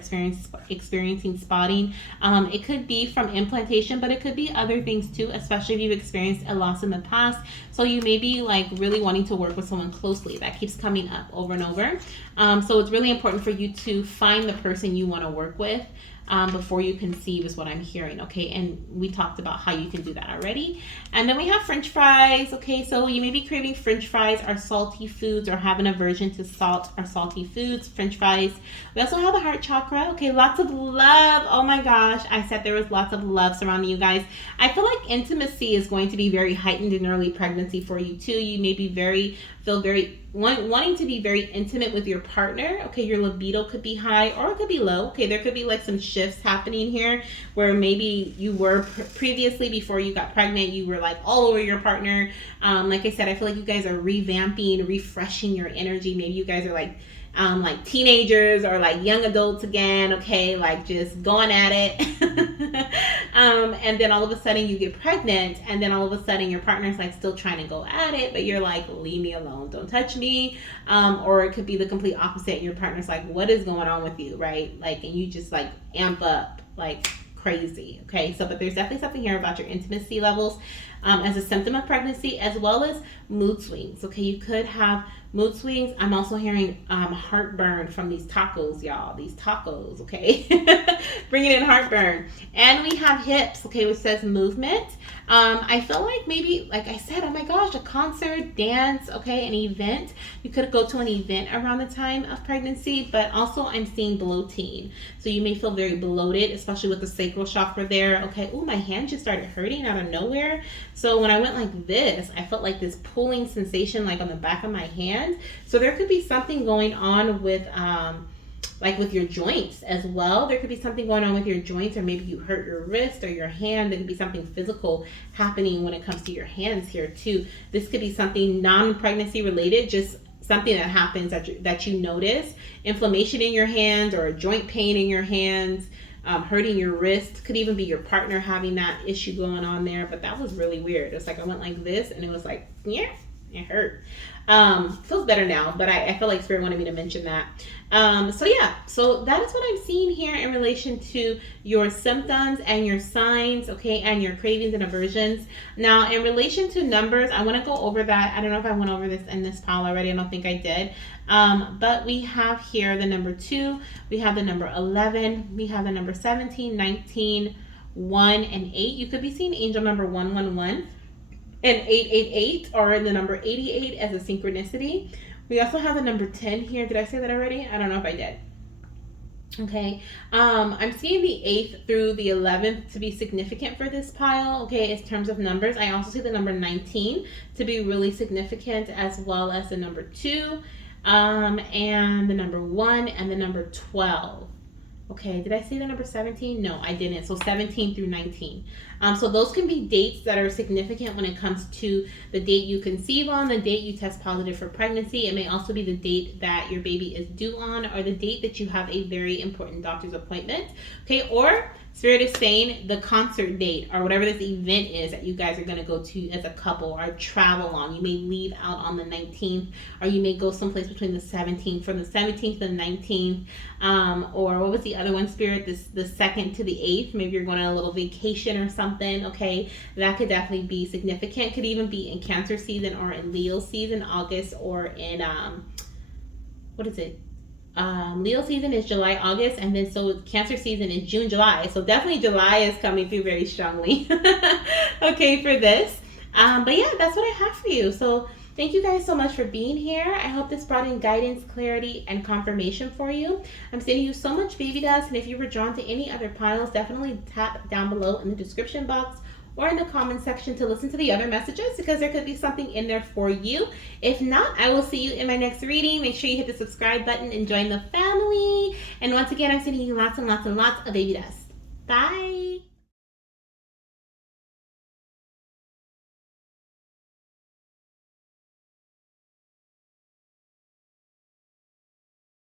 experiencing spotting. It could be from implantation, but it could be other things too, especially if you've experienced a loss in the past. So you may be like really wanting to work with someone closely. That keeps coming up over and over. So it's really important for you to find the person you want to work with before you conceive, is what I'm hearing. Okay, and we talked about how you can do that already. And then we have French fries. Okay, so you may be craving French fries or salty foods, or have an aversion to salt or salty foods. French fries. We also have the heart chakra. Okay, lots of love. Oh my gosh, I said there was lots of love surrounding you guys. I feel like intimacy is going to be very heightened in early pregnancy for you too. You may be feel very wanting to be very intimate with your partner. Okay, your libido could be high or it could be low. Okay, there could be like some shifts happening here where maybe you were previously, before you got pregnant, you were like all over your partner. Like I said, I feel like you guys are revamping, refreshing your energy. Maybe you guys are like teenagers or like young adults again, okay, like just going at it. And then all of a sudden you get pregnant, and then all of a sudden your partner's like still trying to go at it, but you're like, leave me alone, don't touch me. Or it could be the complete opposite. Your partner's like, what is going on with you, right? Like, and you just like amp up like crazy. Okay, so but there's definitely something here about your intimacy levels as a symptom of pregnancy, as well as mood swings. Okay, you could have mood swings. I'm also hearing heartburn from these tacos, y'all. These tacos, okay? Bringing in heartburn. And we have hips, okay, which says movement. I feel like maybe, like I said, oh my gosh, a concert, dance, okay, an event. You could go to an event around the time of pregnancy, but also I'm seeing bloating. So you may feel very bloated, especially with the sacral chakra there. Okay, oh, my hand just started hurting out of nowhere. So when I went like this, I felt like this pulling sensation like on the back of my hand. So there could be something going on with like with your joints as well. There could be something going on with your joints, or maybe you hurt your wrist or your hand. There could be something physical happening when it comes to your hands here too. This could be something non-pregnancy related, just something that happens that you notice. Inflammation in your hands or a joint pain in your hands. Hurting your wrist. Could even be your partner having that issue going on there. But that was really weird. It's like I went like this and it was like, yeah, it hurt. Feels better now, but I feel like Spirit wanted me to mention that. So yeah, so that is what I'm seeing here in relation to your symptoms and your signs, okay, and your cravings and aversions. Now, in relation to numbers, I want to go over that. I don't know if I went over this in this pile already. I don't think I did. But we have here the number 2, we have the number 11, we have the number 17, 19, 1, and 8. You could be seeing angel number 111 and 888, or in the number 88 as a synchronicity. We also have the number 10 here. Did I say that already? I don't know if I did. Okay, I'm seeing the 8th through the 11th to be significant for this pile, okay, in terms of numbers. I also see the number 19 to be really significant, as well as the number 2, and the number 1, and the number 12. Okay, did I say the number 17? No, I didn't. So 17 through 19. So those can be dates that are significant when it comes to the date you conceive on, the date you test positive for pregnancy. It may also be the date that your baby is due on, or the date that you have a very important doctor's appointment. Okay, or Spirit is saying the concert date or whatever this event is that you guys are going to go to as a couple or travel on. You may leave out on the 19th, or you may go someplace between the 17th, from the 17th to the 19th, or what was the other one, Spirit? The 2nd to the 8th. Maybe you're going on a little vacation or something, okay? That could definitely be significant. Could even be in Cancer season or in Leo season, August, or in, what is it? Leo season is July, August, and then so Cancer season is June, July. So definitely July is coming through very strongly. Okay, for this. But yeah, that's what I have for you. So thank you guys so much for being here. I hope this brought in guidance, clarity, and confirmation for you. I'm sending you so much baby dust, and if you were drawn to any other piles, definitely tap down below in the description box or in the comment section to listen to the other messages, because there could be something in there for you. If not, I will see you in my next reading. Make sure you hit the subscribe button and join the family. And once again, I'm sending you lots and lots and lots of baby dust. Bye.